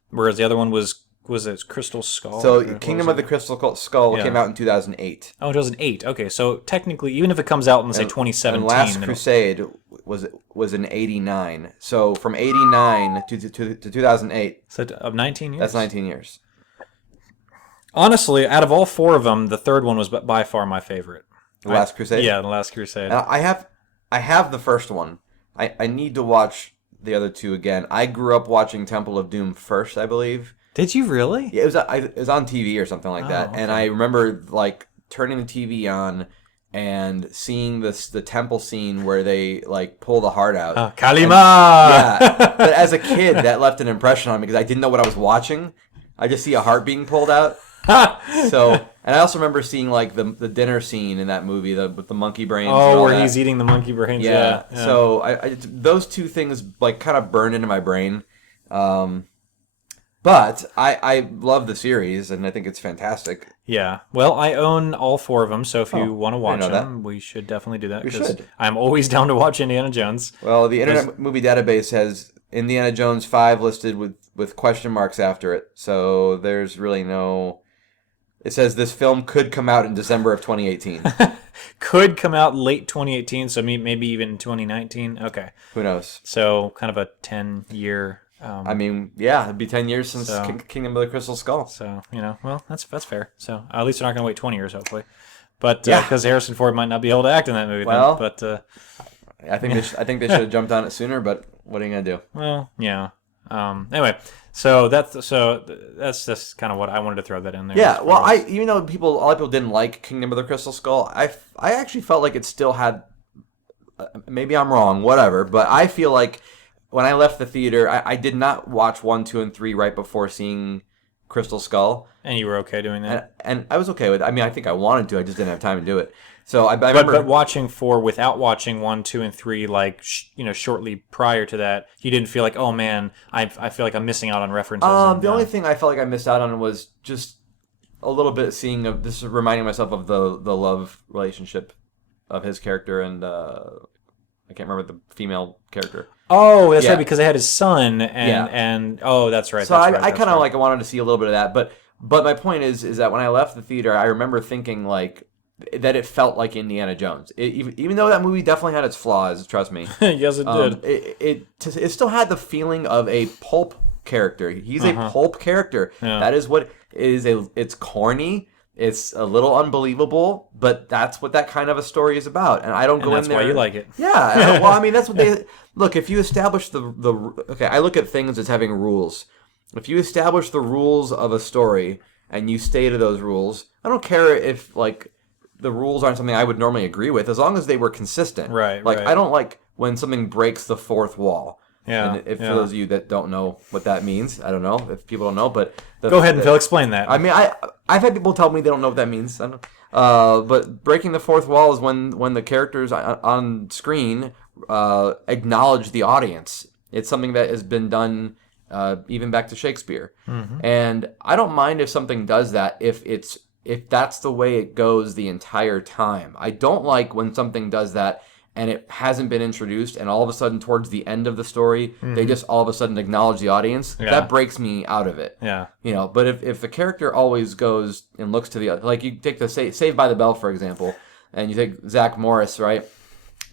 whereas the other one was it Crystal Skull? So Kingdom of the Crystal Skull came out in 2008. Oh, 2008. Okay, so technically, even if it comes out in, say, 2017... And Last Crusade was in 89. So from 89 to 2008... So of 19 years? That's 19 years. Honestly, out of all 4 of them, the third one was by far my favorite. The Last Crusade? Yeah, The Last Crusade. I have the first one. I need to watch the other 2 again. I grew up watching Temple of Doom first, I believe. Did you really? Yeah, it was on TV or something like that. Okay. And I remember like turning the TV on and seeing the temple scene where they like pull the heart out. Kalima! Yeah. But as a kid, that left an impression on me because I didn't know what I was watching. I just see a heart being pulled out. So, and I also remember seeing like the dinner scene in that movie, with the monkey brains. and Oh, all where that. he's eating the monkey brains. Yeah. Yeah. So I those two things like kind of burned into my brain. But I love the series and I think it's fantastic. Yeah. Well, I own all 4 of them, so if you want to watch know them, we should definitely do that. We 'cause should. I'm always down to watch Indiana Jones. Well, the Internet Movie Database has Indiana Jones 5 listed with question marks after it. So there's really no... It says this film could come out in December of 2018. Could come out late 2018, so maybe even 2019. Okay. Who knows? So kind of a 10-year... I mean, yeah, it'd be 10 years since So- Kingdom of the Crystal Skull. So, well, that's fair. So at least they're not going to wait 20 years, hopefully. But Yeah. because Harrison Ford might not be able to act in that movie. Well, then. But I think they should have jumped on it sooner, but what are you going to do? well, yeah. Anyway, so that's just kind of what I wanted to throw that in there. Yeah, well, even though a lot of people didn't like Kingdom of the Crystal Skull, I actually felt like it still had. Maybe I'm wrong, whatever, but I feel like when I left the theater, I did not watch 1, 2, and 3 right before seeing Crystal Skull, And you were okay doing that. and I was okay with it. I mean, I think I wanted to, I just didn't have time to do it. So I remember, But watching 4 without watching 1, 2, and 3, like shortly prior to that, you didn't feel like, oh man, I feel like I'm missing out on references. the only thing I felt like I missed out on was just a little bit this is reminding myself of the love relationship of his character and I can't remember the female character. Oh, that's Yeah. right, because they had his son, Yeah. and oh, that's right. So that's I right, kind of like wanted to see a little bit of that, but my point is that when I left the theater, I remember thinking like that it felt like Indiana Jones. Even though that movie definitely had its flaws, trust me. yes, it did. It still had the feeling of a pulp character. He's a pulp character. Yeah. That is what it's corny. It's a little unbelievable, but that's what that kind of a story is about. And I don't go in that's there. why you like it. Yeah. Well, I mean, that's what they look. If you establish okay, I look at things as having rules. If you establish the rules of a story and you stay to those rules, I don't care if like the rules aren't something I would normally agree with, as long as they were consistent. Right. Like right. I don't like when something breaks the fourth wall. Yeah. And if yeah. for those of you that don't know what that means, I don't know if people don't know, but Go ahead and Phil, explain that. I mean, I've had people tell me they don't know what that means. I don't but breaking the fourth wall is when the characters on screen acknowledge the audience. It's something that has been done even back to Shakespeare, and I don't mind if something does that if that's the way it goes the entire time. I don't like when something does that and it hasn't been introduced, and all of a sudden, towards the end of the story, they just all of a sudden acknowledge the audience. Yeah. That breaks me out of it. Yeah. You know, but if the character always goes and looks to the other, like you take the Saved by the Bell, for example, and you take Zach Morris, right?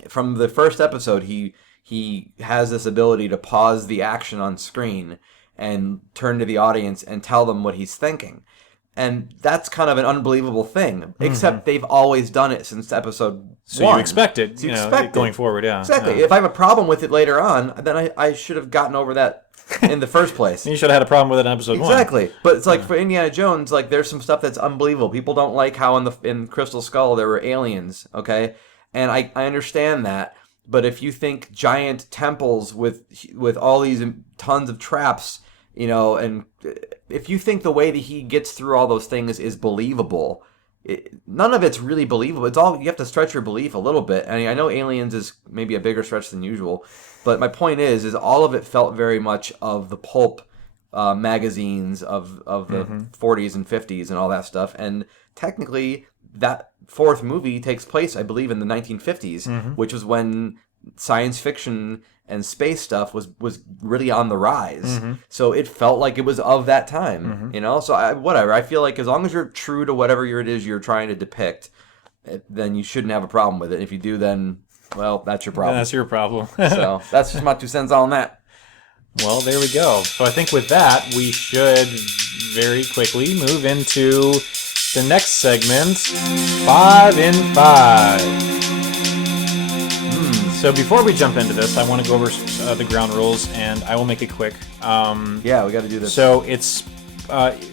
From the first episode, he has this ability to pause the action on screen and turn to the audience and tell them what he's thinking. And that's kind of an unbelievable thing, except they've always done it since episode 1. So you expect it, So you know, expect it. going forward, yeah. Exactly. Yeah. If I have a problem with it later on, then I should have gotten over that in the first place. You should have had a problem with it in episode 1. Exactly. But it's like for Indiana Jones, like there's some stuff that's unbelievable. People don't like how in Crystal Skull there were aliens, okay? And I understand that. But if you think giant temples with all these tons of traps, you know, and if you think the way that he gets through all those things is believable, none of it's really believable. It's all, you have to stretch your belief a little bit. And I know Aliens is maybe a bigger stretch than usual, but my point is all of it felt very much of the pulp magazines of the 40s and 50s and all that stuff. And technically, that fourth movie takes place, I believe, in the 1950s, which was when science fiction and space stuff was really on the rise. So it felt like it was of that time, you know? So whatever. I feel like as long as you're true to whatever it is you're trying to depict, then you shouldn't have a problem with it. If you do, then, well, that's your problem. Yeah, that's your problem. So that's just my 2 cents on that. Well, there we go. So I think with that, we should very quickly move into the next segment, 5 in 5. So before we jump into this, I want to go over the ground rules, and I will make it quick. Yeah, we got to do this. So it's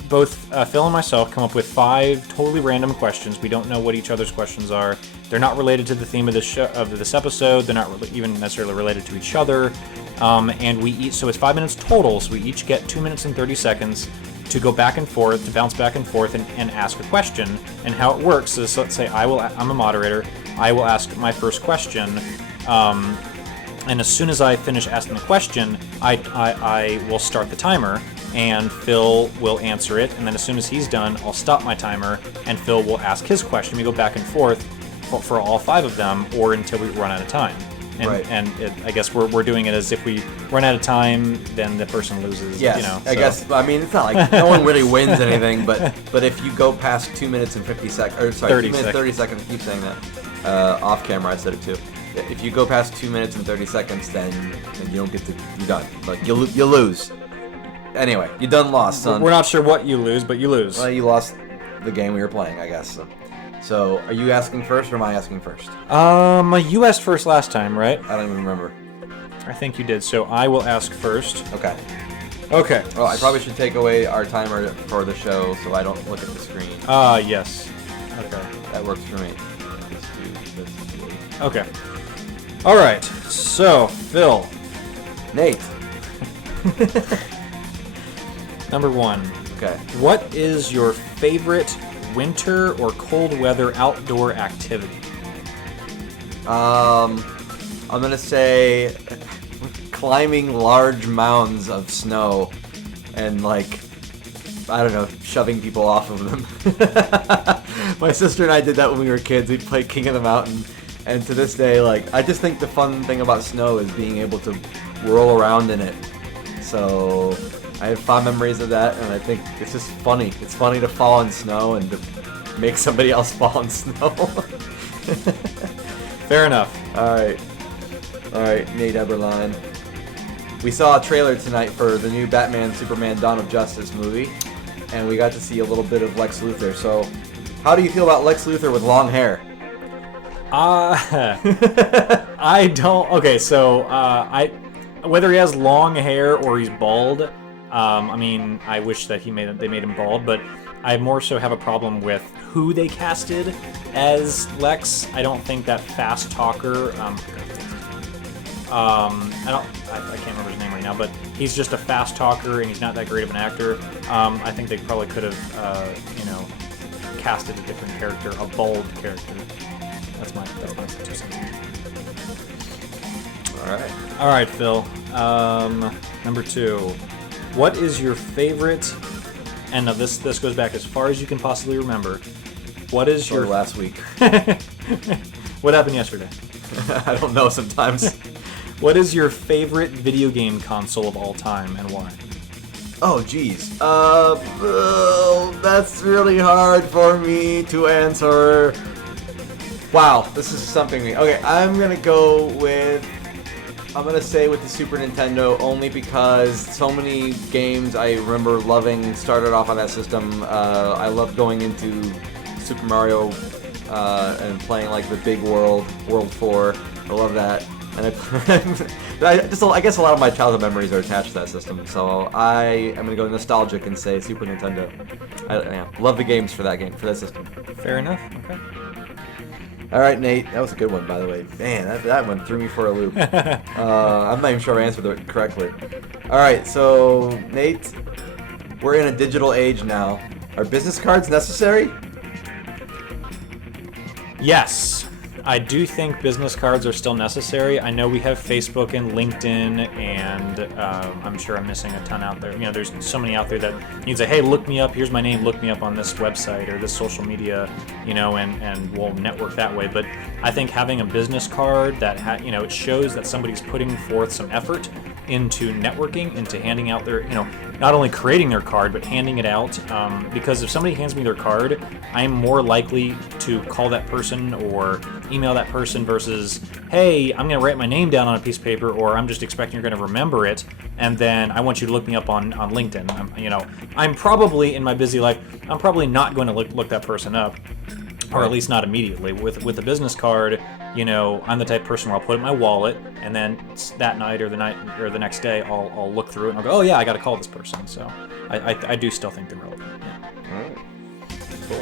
both Phil and myself come up with 5 totally random questions. We don't know what each other's questions are. They're not related to the theme of this show, of this episode. They're not even necessarily related to each other. And we each, so it's 5 minutes total. So we each get 2 minutes and 30 seconds to go back and forth, to bounce back and forth and ask a question. And how it works is, let's say I'm a moderator, I will ask my first question, and as soon as I finish asking the question, I will start the timer, and Phil will answer it, and then as soon as he's done, I'll stop my timer, and Phil will ask his question. We go back and forth for all 5 of them, or until we run out of time. And, Right. I guess we're doing it as if we run out of time, then the person loses. Yes, You know, I guess. I mean, it's not like no one really wins anything, but if you go past 2 minutes and 50 seconds, or sorry, 30 2 minutes 30 seconds. I keep saying that. Off camera, I said it too. If you go past 2 minutes and 30 seconds, then you don't get to. You're done. Like you lose. Anyway, you done lost, son. we're not sure what you lose, but you lose. Well, you lost the game we were playing, I guess. So, are you asking first, or am I asking first? You asked first last time, right? I don't even remember. I think you did. So I will ask first. Okay. Okay. Well, I probably should take away our timer for the show so I don't look at the screen. Yes. Okay. That works for me. Let's do this. Okay. All right. So, Phil, Nate. number 1. Okay. What is your favorite winter or cold weather outdoor activity? I'm gonna say climbing large mounds of snow and like I don't know, shoving people off of them. My sister and I did that when we were kids. We'd play King of the Mountain, and to this day, like I just think the fun thing about snow is being able to whirl around in it. So I have fond memories of that, and I think it's just funny. It's funny to fall in snow and to make somebody else fall in snow. Fair enough. All right, Nate Eberline. We saw a trailer tonight for the new Batman Superman Dawn of Justice movie, and we got to see a little bit of Lex Luthor. So, how do you feel about Lex Luthor with long hair? I don't. Okay, so whether he has long hair or he's bald, I mean, I wish that they made him bald, but I more so have a problem with who they casted as Lex. I don't think that fast talker. I can't remember his name right now, but he's just a fast talker and he's not that great of an actor. I think they probably could have, casted a different character, a bald character. That's my 2 cents. All right, Phil. Number 2. What is your favorite? And now this goes back as far as you can possibly remember. What is your last week? What happened yesterday? I don't know sometimes. What is your favorite video game console of all time and why? Oh, geez. That's really hard for me to answer. Wow, this is something. Okay, I'm gonna say with the Super Nintendo only because so many games I remember loving started off on that system. I loved going into Super Mario and playing like the big World 4. I love that. And I guess a lot of my childhood memories are attached to that system, so I am gonna go nostalgic and say Super Nintendo. I love the games for that system. Fair enough. Okay. All right, Nate, that was a good one, by the way. Man, that one threw me for a loop. I'm not even sure I answered it correctly. All right, so Nate, we're in a digital age now. Are business cards necessary? Yes. I do think business cards are still necessary. I know we have Facebook and LinkedIn, and I'm sure I'm missing a ton out there. There's so many out there that you can say, hey, look me up, here's my name, look me up on this website or this social media, and we'll network that way. But I think having a business card that, it shows that somebody's putting forth some effort into networking, into handing out their, not only creating their card, but handing it out. Because if somebody hands me their card, I'm more likely to call that person or email that person versus, hey, I'm going to write my name down on a piece of paper, or I'm just expecting you're going to remember it, and then I want you to look me up on LinkedIn. I'm probably, in my busy life, I'm probably not going to look that person up, or at least not immediately. With a business card, I'm the type of person where I'll put it in my wallet, and then that night or the next day, I'll look through it and I'll go, oh yeah, I got to call this person. So I do still think they're relevant. Yeah. All right. Cool.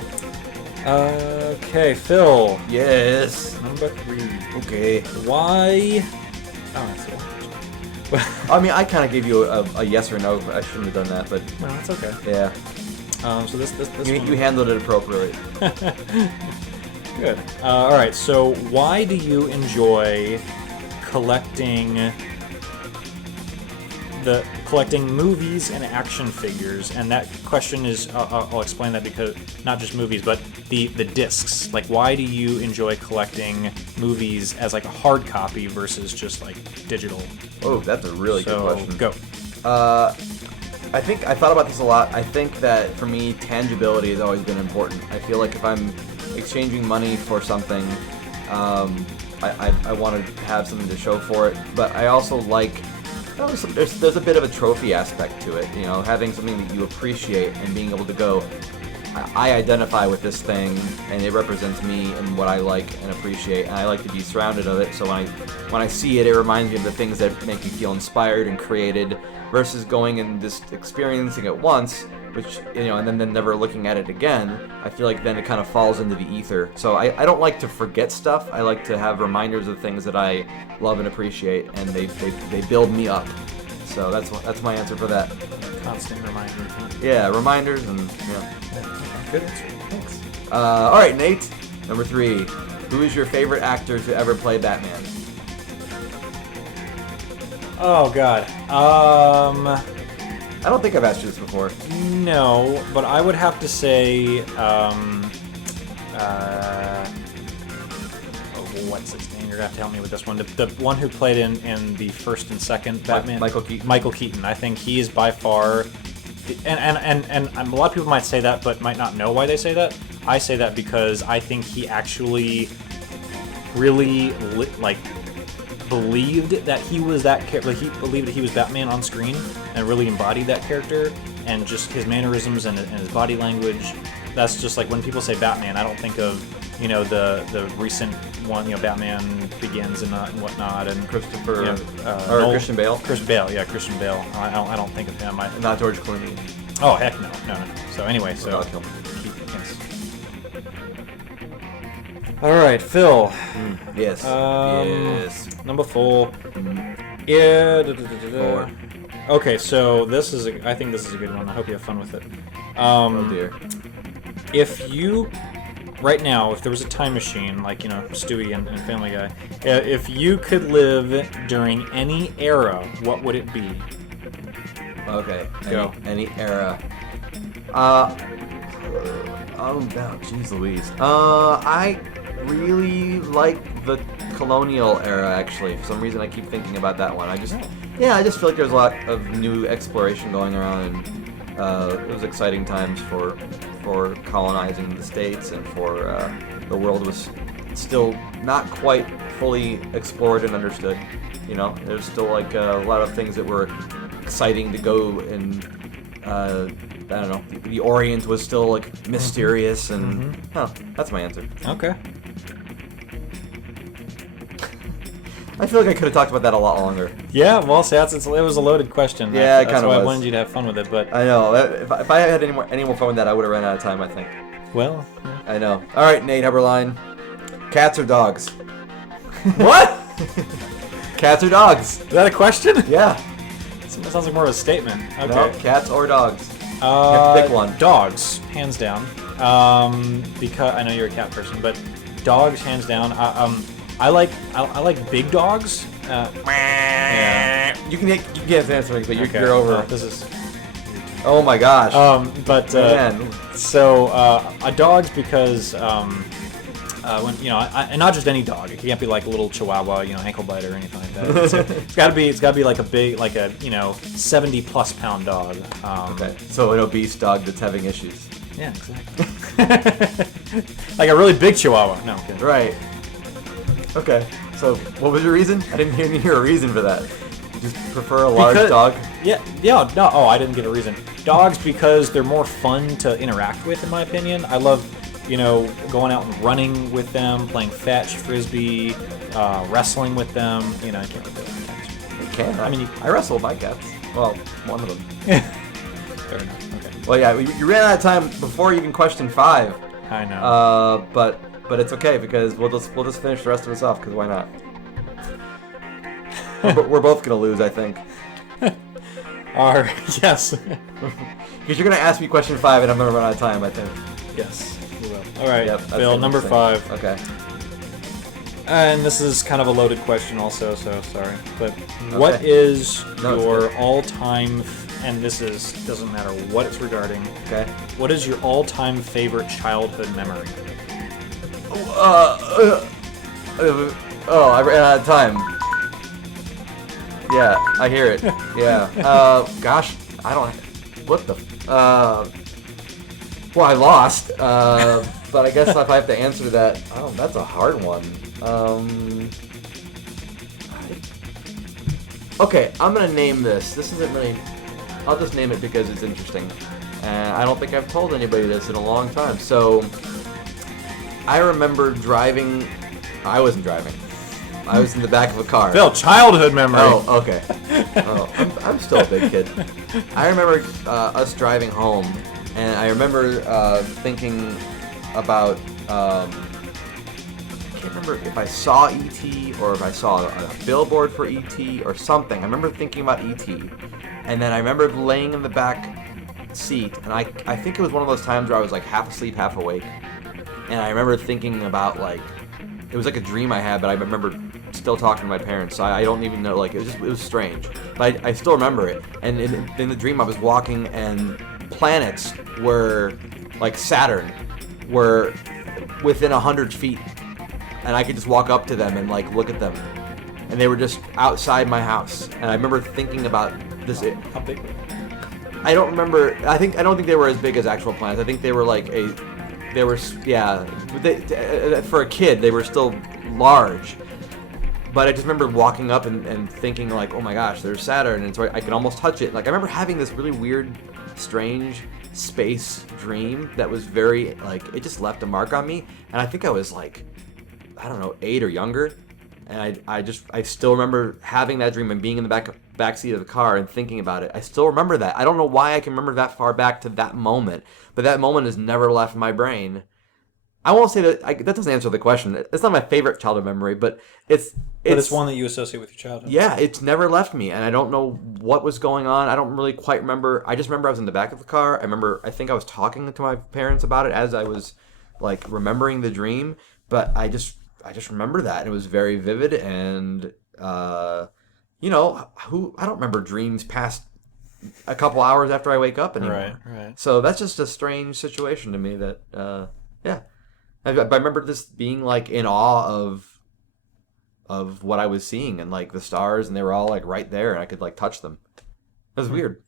Okay, Phil. Yes. Number 3. Okay. Why? I mean, I kind of gave you a yes or no. I shouldn't have done that, but No, that's okay. yeah, So this you handled it appropriately. Good. All right. So why do you enjoy collecting movies and action figures? And that question is, I'll explain that, because not just movies, but the discs. Like, why do you enjoy collecting movies as like a hard copy versus just like digital? Oh, that's a really good question. Go. I think I thought about this a lot. I think that for me, tangibility has always been important. I feel like if I'm exchanging money for something, I want to have something to show for it. But I also like, there's a bit of a trophy aspect to it. You know, having something that you appreciate and being able to go, I identify with this thing, and it represents me and what I like and appreciate, and I like to be surrounded of it. So when I see it, it reminds me of the things that make me feel inspired and created, versus going and just experiencing it once, which, you know, and then never looking at it again. I feel like then it kind of falls into the ether. So I don't like to forget stuff. I like to have reminders of things that I love and appreciate, and they build me up. So that's my answer for that. Constant reminder. Yeah, reminders and Good answer. Thanks. All right, Nate. Number 3. Who is your favorite actor to ever play Batman? Oh God. I don't think I've asked you this before. No, but I would have to say, what's his name? You're gonna have to help me with this one. The one who played in the first and second Batman. Michael Keaton. Michael Keaton. I think he is by far, and a lot of people might say that, but might not know why they say that. I say that because I think he actually really believed that he was that character. He believed that he was Batman on screen and really embodied that character, and just his mannerisms and his body language. That's just like when people say Batman, I don't think of, you know, the recent one, you know, Batman Begins and whatnot, and Christopher, or Christian Bale. Christian Bale, yeah, Christian Bale. I don't think of him. Not George Clooney. Oh heck no. So anyway, Val Kilmer. yes. All right, Phil. Yes. Yes. Number 4. Yeah. 4. Okay, so I think this is a good one. I hope you have fun with it. Oh dear. If you, right now, if there was a time machine, like, you know, Stewie and Family Guy, if you could live during any era, what would it be? Okay. Go. Any era. Oh, jeez Louise. I really like the colonial era, actually. For some reason, I keep thinking about that one. I just feel like there's a lot of new exploration going around, and it was exciting times for colonizing the States, and for the world was still not quite fully explored and understood. You know, there's still like a lot of things that were exciting to go, and I don't know, the Orient was still like mysterious, and that's my answer. Okay. I feel like I could have talked about that a lot longer. Yeah, well, see, it was a loaded question. Yeah, it that's kind of why was. I wanted you to have fun with it, but I know. If I had any more fun with that, I would have run out of time, I think. well, I know. All right, Nate Heberline. Cats or dogs? what? Cats or dogs? Is that a question? Yeah. It sounds like more of a statement. Okay. No, cats or dogs? You have to pick one. Dogs, hands down. Because I know you're a cat person, but dogs, hands down. I like big dogs. Yeah. You can get the answer, but Okay. you're over. This is. Oh my gosh. Man. So dogs, because when, you know, and not just any dog. It can't be like a little Chihuahua, you know, ankle biter or anything like that. It's got to be like a big, like a, you know, 70+ pound dog. Okay. So an obese dog that's having issues. Yeah, exactly. Like a really big Chihuahua. No, I'm kidding. Right. Okay. So what was your reason? I didn't hear a reason for that. You just prefer a large dog? Yeah. No. Oh, I didn't give a reason. Dogs, because they're more fun to interact with, in my opinion. I love, you know, going out and running with them, playing fetch, frisbee, wrestling with them. You know, I can't really do it with cats. You can. I mean, I wrestle my cats. Well, one of them. Fair enough. Okay. Well, yeah, you ran out of time before even question 5. I know. But it's okay, because we'll just finish the rest of us off, because why not? We're both gonna lose, I think. Yes. Because you're gonna ask me question 5, and I'm gonna run out of time, I think. Yes, we will. All right, Yep, that's Phil, number interesting. 5. Okay. And this is kind of a loaded question also, so sorry. But what is No, it's your good. all-time, and doesn't matter what it's regarding, Okay. what is your all-time favorite childhood memory? I ran out of time. Yeah, I hear it. Yeah. Gosh, I don't. What the? Well, I lost. But I guess if I have to answer that, that's a hard one. Okay, I'm gonna name this. This isn't really. I'll just name it because it's interesting, and I don't think I've told anybody this in a long time. So, I remember driving. I wasn't driving. I was in the back of a car. Phil, childhood memory. Oh, okay. Oh, I'm still a big kid. I remember us driving home, and I remember thinking about. I can't remember if I saw E.T. or if I saw a billboard for E.T. or something. I remember thinking about E.T. And then I remember laying in the back seat, and I think it was one of those times where I was like half asleep, half awake. And I remember thinking about like. It was like a dream I had, but I remember still talking to my parents, so I don't even know, like, it was strange. But I still remember it. And in the dream I was walking, and planets were, like Saturn, were within 100 feet. And I could just walk up to them and, like, look at them. And they were just outside my house. And I remember thinking about this. How big were they? I don't remember, I don't think they were as big as actual planets. I think they were like for a kid, they were still large. But I just remember walking up and thinking like, oh my gosh, there's Saturn, and so I could almost touch it. Like, I remember having this really weird, strange space dream that was very, like, it just left a mark on me. And I think I was like, I don't know, 8 or younger. And I still remember having that dream and being in the back seat of the car and thinking about it. I still remember that. I don't know why I can remember that far back to that moment, but that moment has never left my brain. I won't say that that doesn't answer the question. It's not my favorite childhood memory, but it's one that you associate with your childhood. Yeah, it's never left me, and I don't know what was going on. I don't really quite remember. I just remember I was in the back of the car. I think I was talking to my parents about it as I was like remembering the dream, but I just remember that, and it was very vivid, and I don't remember dreams past a couple hours after I wake up anymore. Right. So that's just a strange situation to me that yeah. I remember this being like in awe of what I was seeing, and like the stars, and they were all like right there, and I could like touch them. It was weird.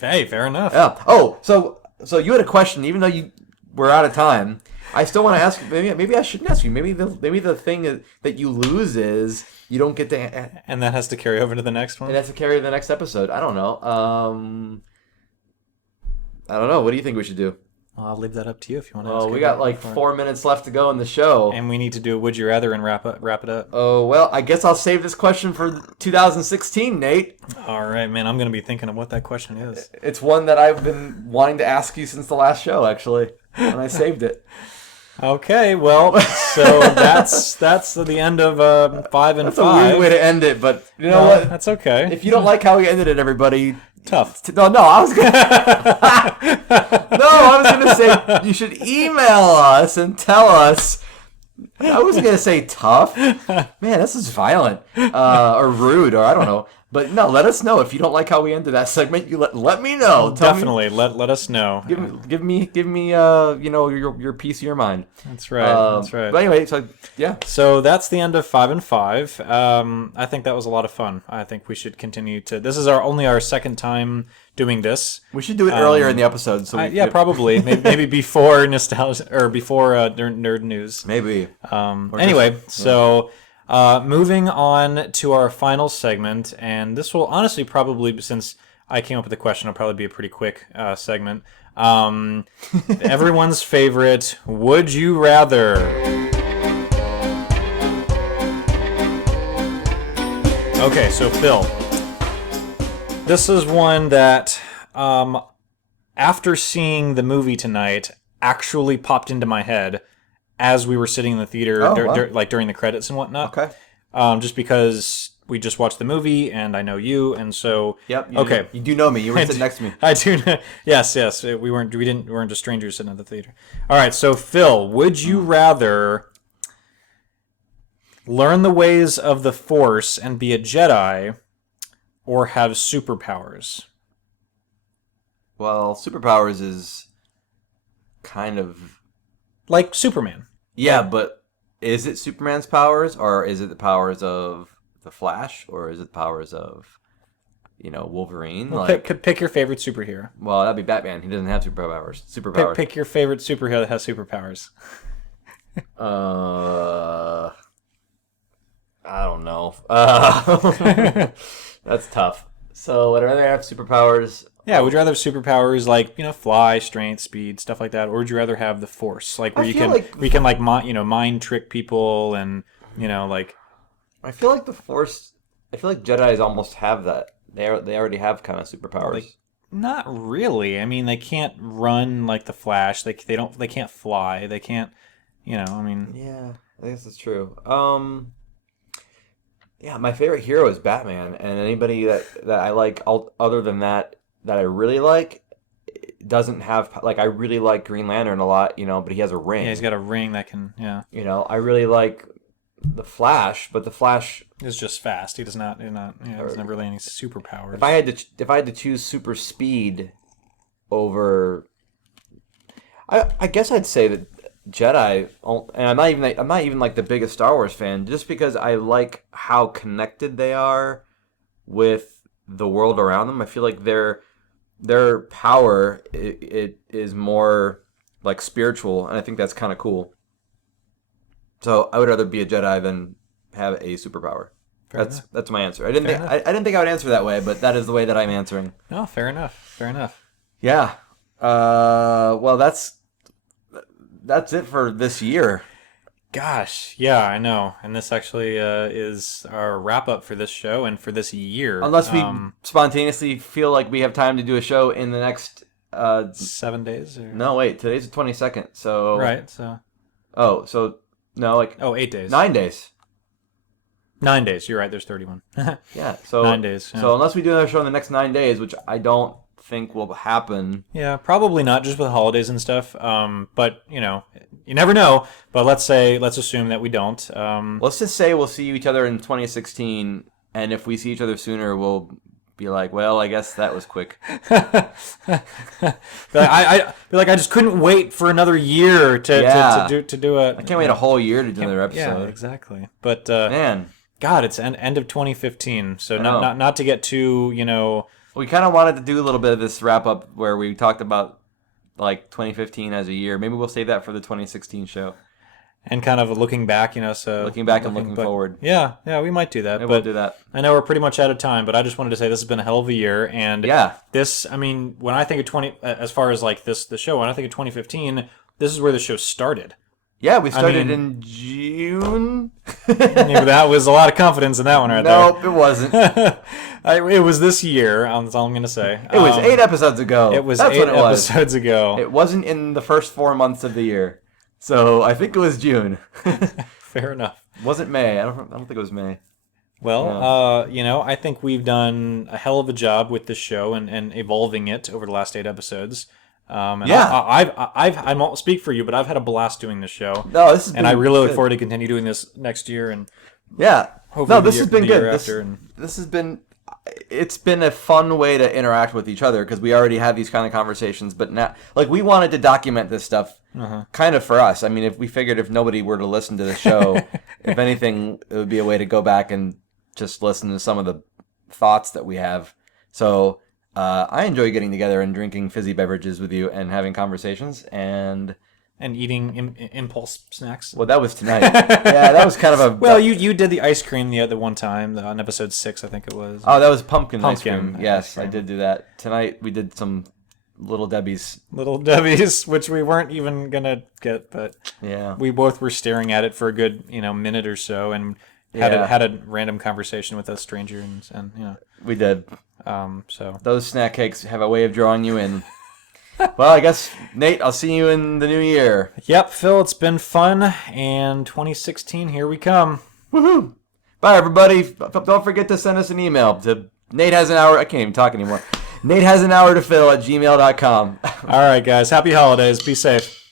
Hey, fair enough. Yeah. Oh, so you had a question, even though you were out of time. I still want to ask. Maybe I shouldn't ask you. Maybe the thing that you lose is you don't get to. And that has to carry over to the next one. And that's to carry to the next episode. I don't know. I don't know. What do you think we should do? I'll leave that up to you if you want to. Oh, we got like 4 minutes left to go in the show. And we need to do a Would You Rather and wrap it up. Oh, well, I guess I'll save this question for 2016, Nate. All right, man. I'm going to be thinking of what that question is. It's one that I've been wanting to ask you since the last show, actually, and I saved it. Okay, well, so that's the end of 5 and 5. That's a weird way to end it, but you know what? That's okay. If you don't like how we ended it, everybody... Tough. No, I was gonna say you should email us and tell us. I wasn't gonna say tough. Man, this is violent or rude, or I don't know. But no, let us know if you don't like how we ended that segment. You let me know. Definitely, let us know. Give me your piece of your mind. That's right. That's right. But anyway, so yeah. So that's the end of 5 and 5. I think that was a lot of fun. I think we should continue to. This is only our second time doing this. We should do it earlier in the episode. So probably maybe before nostalgia or before nerd news. Maybe. Anyway, so. Moving on to our final segment, and this will honestly probably, since I came up with the question, it'll probably be a pretty quick segment. Everyone's favorite, Would You Rather? Okay, so Phil, this is one that, after seeing the movie tonight, actually popped into my head as we were sitting in the theater, wow. like during the credits and whatnot. Okay. just because we just watched the movie and I know you, and so Yep. okay. You do know me. You were sitting next to me. I do. Yes. We weren't just strangers sitting at the theater. All right. So Phil, would you rather learn the ways of the Force and be a Jedi, or have superpowers? Well, superpowers is kind of Like Superman. yeah, but is it Superman's powers, or is it the powers of the Flash, or is it the powers of Wolverine? Well, Like, pick your favorite superhero. well, that'd be Batman. He doesn't have superpowers. Pick your favorite superhero that has superpowers. I don't know. That's tough. So would I rather have superpowers? Yeah, would you rather have superpowers like fly, strength, speed, stuff like that, or would you rather have the Force, like where I you feel can like- we can like mind trick people and like I feel like the Force. I feel like Jedi's almost have that. They already have kind of superpowers. Like, not really. I mean, they can't run like the Flash. They can't fly. They can't. I mean. Yeah, I guess that's true. Yeah, my favorite hero is Batman, and anybody that I like other than that I really like doesn't have I really like Green Lantern a lot, but he has a ring. Yeah, he's got a ring that can. Yeah. I really like the Flash, but the Flash. Is just fast. He does not. He doesn't have really any superpowers. If I had to choose super speed over, I guess I'd say that Jedi, and I'm not even like the biggest Star Wars fan, just because I like how connected they are with the world around them. I feel like their power it is more like spiritual, and I think that's kind of cool. So I would rather be a Jedi than have a superpower. That's my answer. I didn't think I would answer that way, but that is the way that I'm answering. No, fair enough. Fair enough. Yeah. Well, that's it for this year. Gosh, yeah, I know. And this actually is our wrap up for this show and for this year. Unless we spontaneously feel like we have time to do a show in the next 7 days. Or... No, wait. Today's the 22nd. So right. So. Oh, so no, like 8 days. 9 days. 9 days. You're right. There's 31. Yeah. So 9 days. Yeah. So unless we do another show in the next 9 days, which I don't think will happen. Yeah, probably not, just with holidays and stuff. But you never know. But let's assume that we don't. Let's just say we'll see each other in 2016, and if we see each other sooner, we'll be like, well, I guess that was quick. I just couldn't wait for another year to do it. I can't wait a whole year to do another episode. Yeah, exactly. But man, God, it's end of 2015. So not to get too We kind of wanted to do a little bit of this wrap up where we talked about like 2015 as a year. Maybe we'll save that for the 2016 show. And kind of looking back, so looking back and looking forward. Yeah, we might do that. Maybe we'll do that. I know we're pretty much out of time, but I just wanted to say this has been a hell of a year. And this, I mean, when I think of as far as like the show, when I think of 2015, this is where the show started. Yeah, we started in June. That was a lot of confidence in that one right there. Nope, it wasn't. It was this year, that's all I'm going to say. It was 8 episodes ago. It was That's 8 what it was. episodes ago. It wasn't in the first 4 months of the year. So I think it was June. Fair enough. Wasn't May. I don't think it was May. Well, I think we've done a hell of a job with this show and evolving it over the last 8 episodes. And I won't speak for you, but I've had a blast doing this show. No, this has been and I really look good. forward to continue doing this next year and hopefully this has been good. It's been a fun way to interact with each other because we already have these kind of conversations, but now we wanted to document this stuff kind of for us. I mean, if we figured if nobody were to listen to the show, if anything, it would be a way to go back and just listen to some of the thoughts that we have. So I enjoy getting together and drinking fizzy beverages with you and having conversations and eating impulse snacks. Well, that was tonight. Yeah, that was kind of a... Well, you did the ice cream the other one time on episode 6, I think it was. Oh, that was pumpkin ice cream. Yes, ice cream. I did do that. Tonight we did some Little Debbie's. Little Debbie's, which we weren't even going to get, but yeah, we both were staring at it for a good minute or so and had a random conversation with a stranger and we did. So those snack cakes have a way of drawing you in. Well, I guess, Nate, I'll see you in the new year. Yep, Phil, it's been fun, and 2016, here we come. Woohoo! Bye, everybody. Don't forget to send us an email to Nate has an hour. I can't even talk anymore. Nate has an hour to fill at gmail.com. All right, guys. Happy holidays. Be safe.